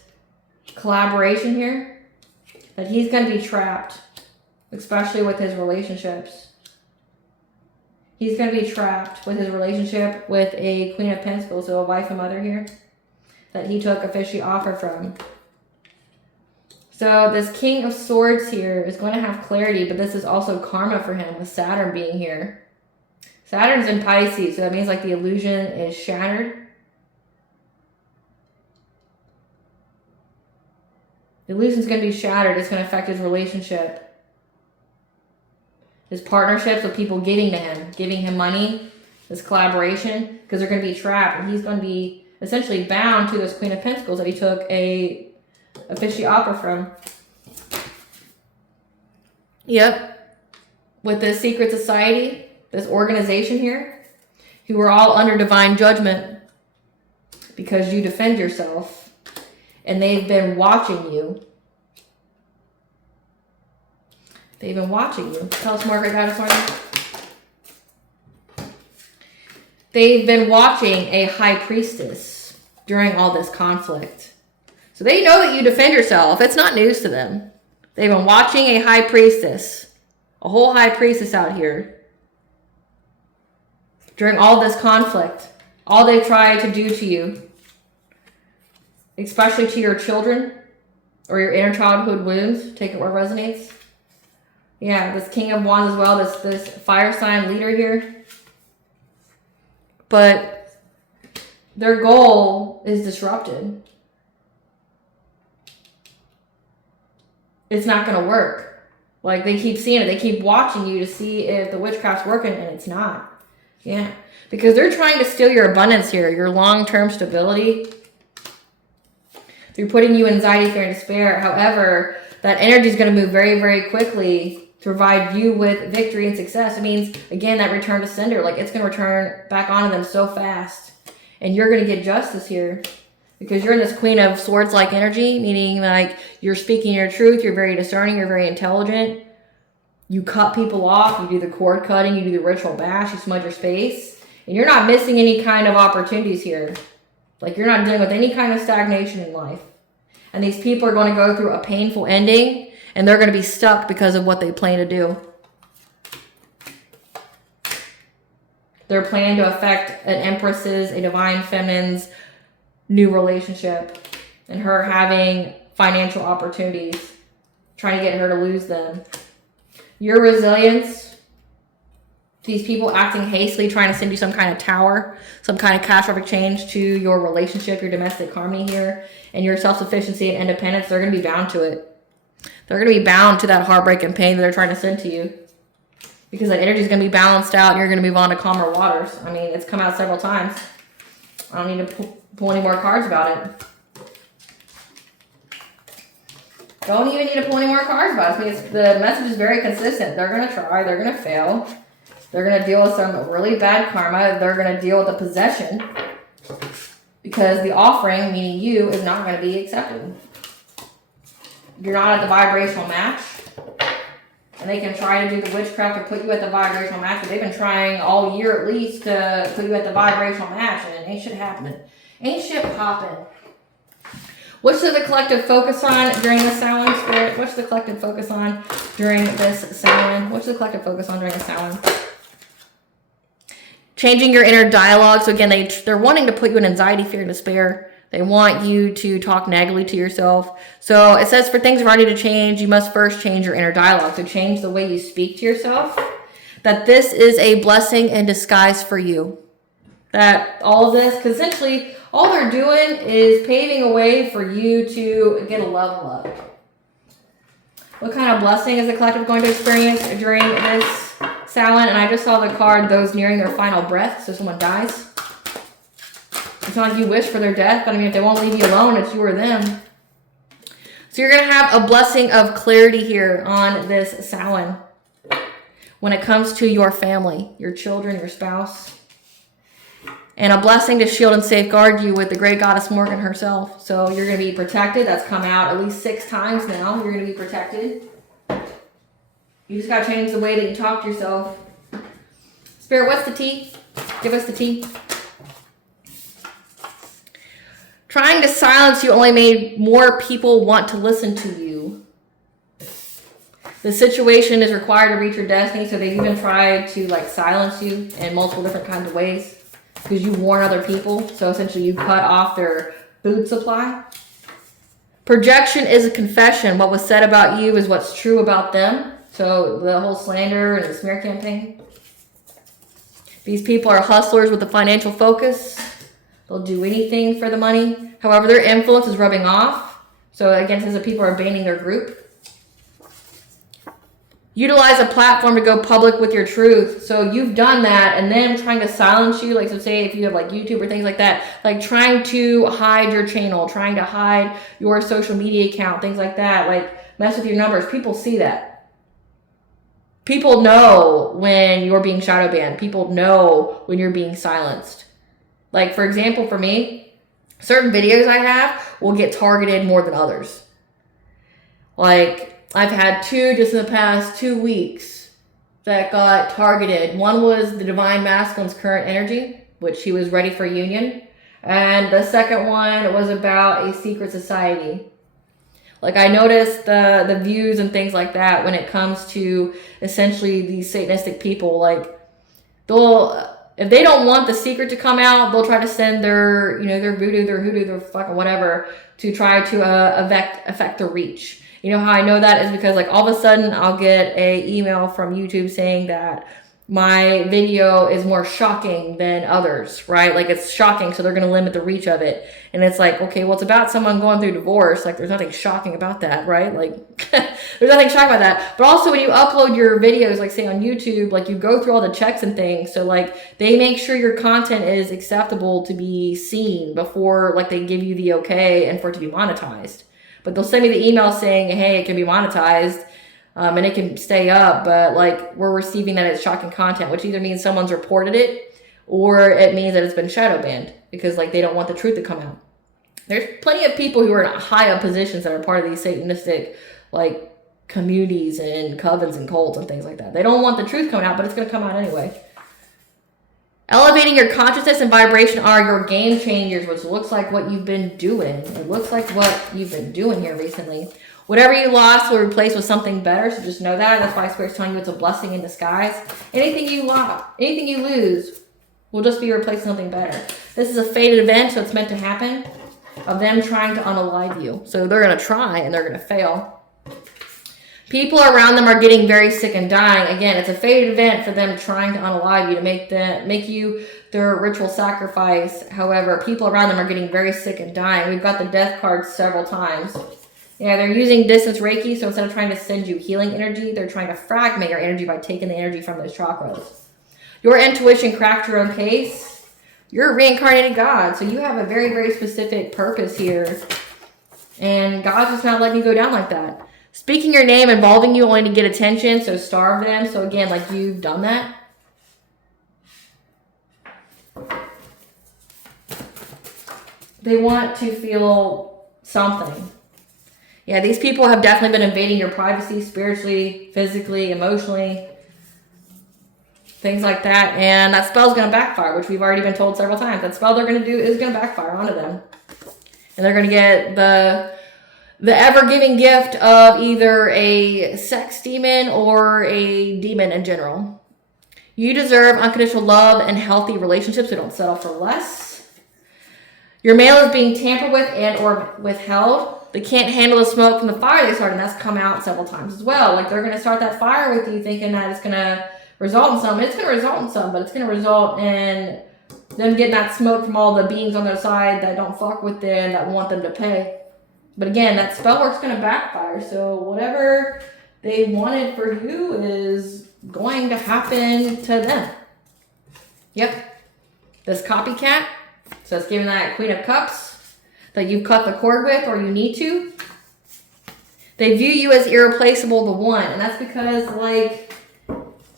collaboration here, that he's going to be trapped, especially with his relationships. He's going to be trapped with his relationship with a Queen of Pentacles, so a wife and mother here, that he took a fishy offer from. So this King of Swords here is going to have clarity, but this is also karma for him with Saturn being here. Saturn's in Pisces, so that means like the illusion is shattered. The illusion's going to be shattered. It's going to affect his relationship. His partnerships with people giving him money, this collaboration, because they're going to be trapped. And he's going to be essentially bound to this Queen of Pentacles that he took a fishy offer from. Yep. With this secret society, this organization here, who are all under divine judgment because you defend yourself and they've been watching you. They've been watching you. Tell us more, Great Goddess Marty. They've been watching a high priestess during all this conflict. So they know that you defend yourself. It's not news to them. They've been watching a high priestess, a whole high priestess out here during all this conflict. All they've tried to do to you, especially to your children or your inner childhood wounds. Take it where it resonates. Yeah, this King of Wands as well, this fire sign leader here. But their goal is disrupted. It's not going to work. Like, they keep seeing it. They keep watching you to see if the witchcraft's working, and it's not. Yeah. Because they're trying to steal your abundance here, your long-term stability. They're putting you in anxiety, fear, and despair. However, that energy is going to move very, very quickly to provide you with victory and success. It means, again, that return to sender. Like, it's going to return back onto them so fast. And you're going to get justice here. Because you're in this Queen of Swords-like energy, meaning like you're speaking your truth, you're very discerning, you're very intelligent. You cut people off, you do the cord cutting, you do the ritual bash, you smudge your space. And you're not missing any kind of opportunities here. Like, you're not dealing with any kind of stagnation in life. And these people are going to go through a painful ending, and they're going to be stuck because of what they plan to do. They're planning to affect an empress's, a divine feminine's new relationship, and her having financial opportunities, trying to get her to lose them. Your resilience, these people acting hastily, trying to send you some kind of tower, some kind of catastrophic change to your relationship, your domestic harmony here, and your self-sufficiency and independence, they're going to be bound to it. They're going to be bound to that heartbreak and pain that they're trying to send to you. Because that energy is going to be balanced out and you're going to move on to calmer waters. I mean, it's come out several times. I don't need to pull any more cards about it. Don't even need to pull any more cards about it. I mean, the message is very consistent. They're going to try. They're going to fail. They're going to deal with some really bad karma. They're going to deal with the possession. Because the offering, meaning you, is not going to be accepted. You're not at the vibrational match. And they can try to do the witchcraft to put you at the vibrational match. But they've been trying all year at least to put you at the vibrational match. And it ain't shit happening. Ain't shit popping. What should the collective focus on during this Samhain, Spirit? What should the collective focus on during this Samhain? What should the collective focus on during this Samhain? Changing your inner dialogue. So again, they're wanting to put you in anxiety, fear, and despair. They want you to talk negatively to yourself. So it says for things ready to change, you must first change your inner dialogue. So change the way you speak to yourself. That this is a blessing in disguise for you. That all of this, because essentially all they're doing is paving a way for you to get a level up. What kind of blessing is the collective going to experience during this Samhain? And I just saw the card, those nearing their final breath. So someone dies. It's not like you wish for their death, but I mean, if they won't leave you alone, it's you or them. So you're going to have a blessing of clarity here on this Samhain when it comes to your family, your children, your spouse. And a blessing to shield and safeguard you with the great goddess Morgan herself. So you're going to be protected. That's come out at least 6 times now. You're going to be protected. You just got to change the way that you talk to yourself. Spirit, what's the tea? Give us the tea. Trying to silence you only made more people want to listen to you. The situation is required to reach your destiny, so they've even tried to silence you in multiple different kinds of ways because you warn other people. So essentially you cut off their food supply. Projection is a confession. What was said about you is what's true about them. So the whole slander and the smear campaign. These people are hustlers with a financial focus. They'll do anything for the money. However, their influence is rubbing off. So again, it says that people are abandoning their group. Utilize a platform to go public with your truth. So you've done that, and then trying to silence you, so say if you have YouTube or things like that, trying to hide your channel, trying to hide your social media account, things like that, mess with your numbers. People see that. People know when you're being shadow banned. People know when you're being silenced. For example, for me, certain videos I have will get targeted more than others. Like, I've had 2 just in the past 2 weeks that got targeted. One was the Divine Masculine's current energy, which he was ready for union. And the second one was about a secret society. Like, I noticed the views and things like that when it comes to essentially these Satanistic people. Like, if they don't want the secret to come out, they'll try to send their, you know, their voodoo, their hoodoo, their fucking whatever to try to affect the reach. You know how I know that is because, like, all of a sudden I'll get a email from YouTube saying that my video is more shocking than others, right? Like, it's shocking, so they're going to limit the reach of it. And it's like, okay, well, it's about someone going through divorce. Like, there's nothing shocking about that, right? Like, there's nothing shocking about that. But also, when you upload your videos, like, say, on YouTube, like, you go through all the checks and things. So, like, they make sure your content is acceptable to be seen before, like, they give you the okay and for it to be monetized. But they'll send me the email saying, hey, it can be monetized. And it can stay up, but like we're receiving that it's shocking content, which either means someone's reported it or it means that it's been shadow banned because like they don't want the truth to come out. There's plenty of people who are in high up positions that are part of these Satanistic like communities and covens and cults and things like that. They don't want the truth coming out, but it's going to come out anyway. Elevating your consciousness and vibration are your game changers, which looks like what you've been doing. It looks like what you've been doing here recently. Whatever you lost will replace with something better, so just know that. That's why Spirit's telling you it's a blessing in disguise. Anything you lost, anything you lose will just be replaced with something better. This is a fated event, so it's meant to happen, of them trying to unalive you. So they're going to try, and they're going to fail. People around them are getting very sick and dying. Again, it's a fated event for them trying to unalive you, to make you their ritual sacrifice. However, people around them are getting very sick and dying. We've got the death card several times. Yeah, they're using distance Reiki, so instead of trying to send you healing energy, they're trying to fragment your energy by taking the energy from those chakras. Your intuition cracked your own case. You're a reincarnated God, so you have a very, very specific purpose here. And God's just not letting you go down like that. Speaking your name, involving you only to get attention, so starve them. So again, like you've done that. They want to feel something. Yeah, these people have definitely been invading your privacy spiritually, physically, emotionally, things like that. And that spell's going to backfire, which we've already been told several times. That spell they're going to do is going to backfire onto them. And they're going to get the ever-giving gift of either a sex demon or a demon in general. You deserve unconditional love and healthy relationships, so don't settle for less. Your mail is being tampered with and or withheld. They can't handle the smoke from the fire they started, and that's come out several times as well. Like, they're going to start that fire with you thinking that it's going to result in something. It's going to result in something, but it's going to result in them getting that smoke from all the beings on their side that don't fuck with them, that want them to pay. But again, that spell work's going to backfire, so whatever they wanted for you is going to happen to them. Yep. This copycat, so it's giving that Queen of Cups that you've cut the cord with or you need to. They view you as irreplaceable to one, and that's because, like,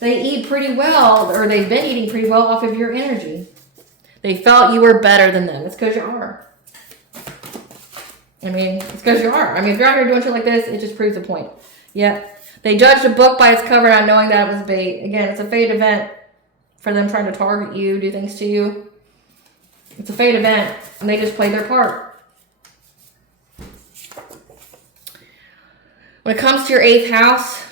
they eat pretty well, or they've been eating pretty well off of your energy. They felt you were better than them. It's because you are. I mean, it's because you are. I mean, if you're out here doing shit like this, it just proves the point. Yep. They judged a book by its cover not knowing that it was bait. Again, it's a fate event for them trying to target you, do things to you. It's a fate event, and they just played their part. When it comes to your 8th house,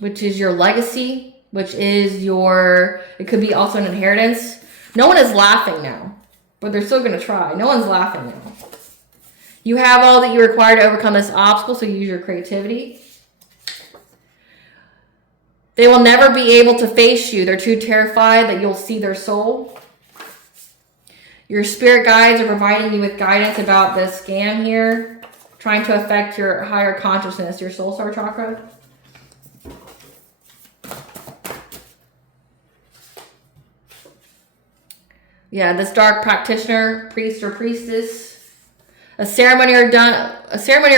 which is your legacy, which is your, it could be also an inheritance. No one is laughing now, but they're still going to try. No one's laughing now. You have all that you require to overcome this obstacle, so use your creativity. They will never be able to face you. They're too terrified that you'll see their soul. Your spirit guides are providing you with guidance about this scam here, trying to affect your higher consciousness, your soul star chakra. Yeah, this dark practitioner, priest or priestess, a ceremony or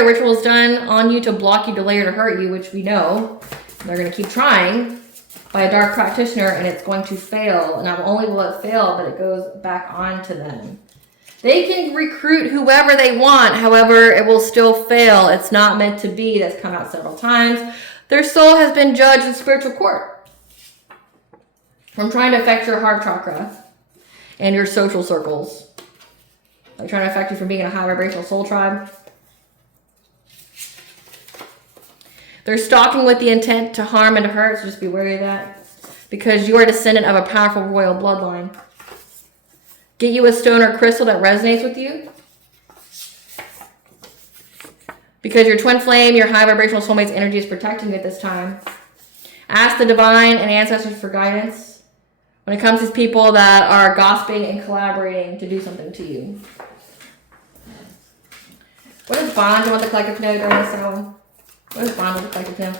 ritual is done on you to block you, delay, or to hurt you, which we know. They're going to keep trying by a dark practitioner, and it's going to fail. And not only will it fail, but it goes back onto them. They can recruit whoever they want. However, it will still fail. It's not meant to be. That's come out several times. Their soul has been judged in spiritual court from trying to affect your heart chakra and your social circles. They're trying to affect you from being in a high vibrational soul tribe. They're stalking with the intent to harm and to hurt, so just be wary of that. Because you are a descendant of a powerful royal bloodline. Get you a stone or crystal that resonates with you. Because your twin flame, your high vibrational soulmate's energy is protecting you at this time. Ask the divine and ancestors for guidance when it comes to people that are gossiping and collaborating to do something to you. What does bond want the collective to know during this hour? What does bond with the collective to know?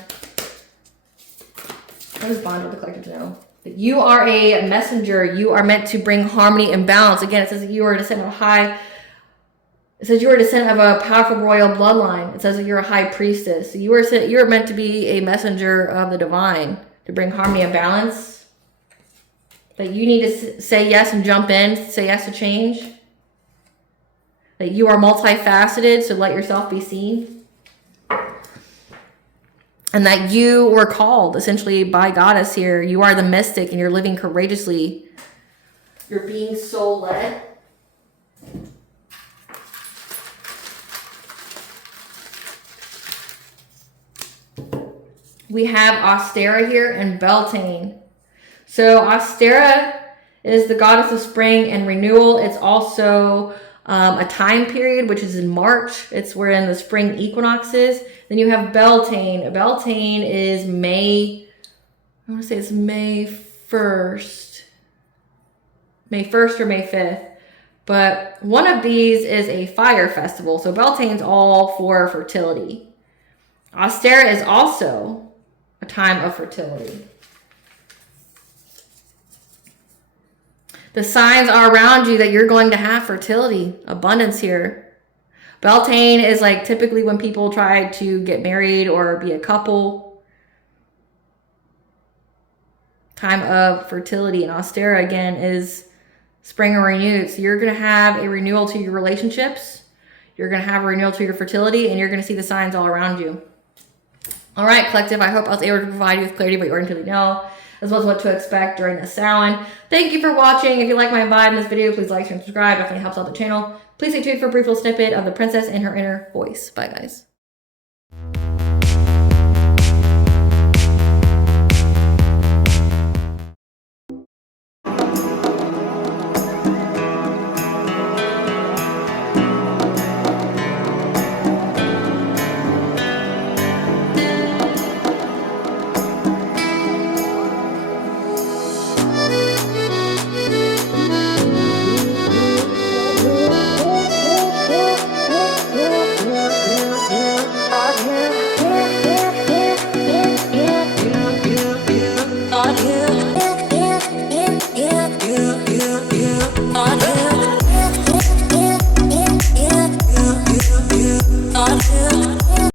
What does bond with the collective to know? That you are a messenger. You are meant to bring harmony and balance. Again, it says that you are a descendant of It says you are a descendant of a powerful royal bloodline. It says that you're a high priestess. So you're meant to be a messenger of the divine to bring harmony and balance. That you need to say yes and jump in. Say yes to change. That you are multifaceted, so let yourself be seen. And that you were called, essentially, by Goddess here. You are the mystic, and you're living courageously. You're being soul-led. We have Ostera here and Beltane. So Ostera is the goddess of spring and renewal. It's also a time period, which is in March. It's where in the spring equinoxes. Then you have Beltane. Beltane is May, I want to say it's May 1st. May 1st or May 5th. But one of these is a fire festival. So Beltane's all for fertility. Ostera is also a time of fertility. The signs are around you that you're going to have fertility, abundance here. Beltane is like typically when people try to get married or be a couple. Time of fertility. And Ostera, again, is spring and renewed. So you're going to have a renewal to your relationships. You're going to have a renewal to your fertility. And you're going to see the signs all around you. All right, collective. I hope I was able to provide you with clarity what you already know, as well as what to expect during the Samhain. Thank you for watching. If you like my vibe in this video, please like, share, and subscribe. Definitely helps out the channel. Please stay tuned for a brief little snippet of the princess and her inner voice. Bye, guys.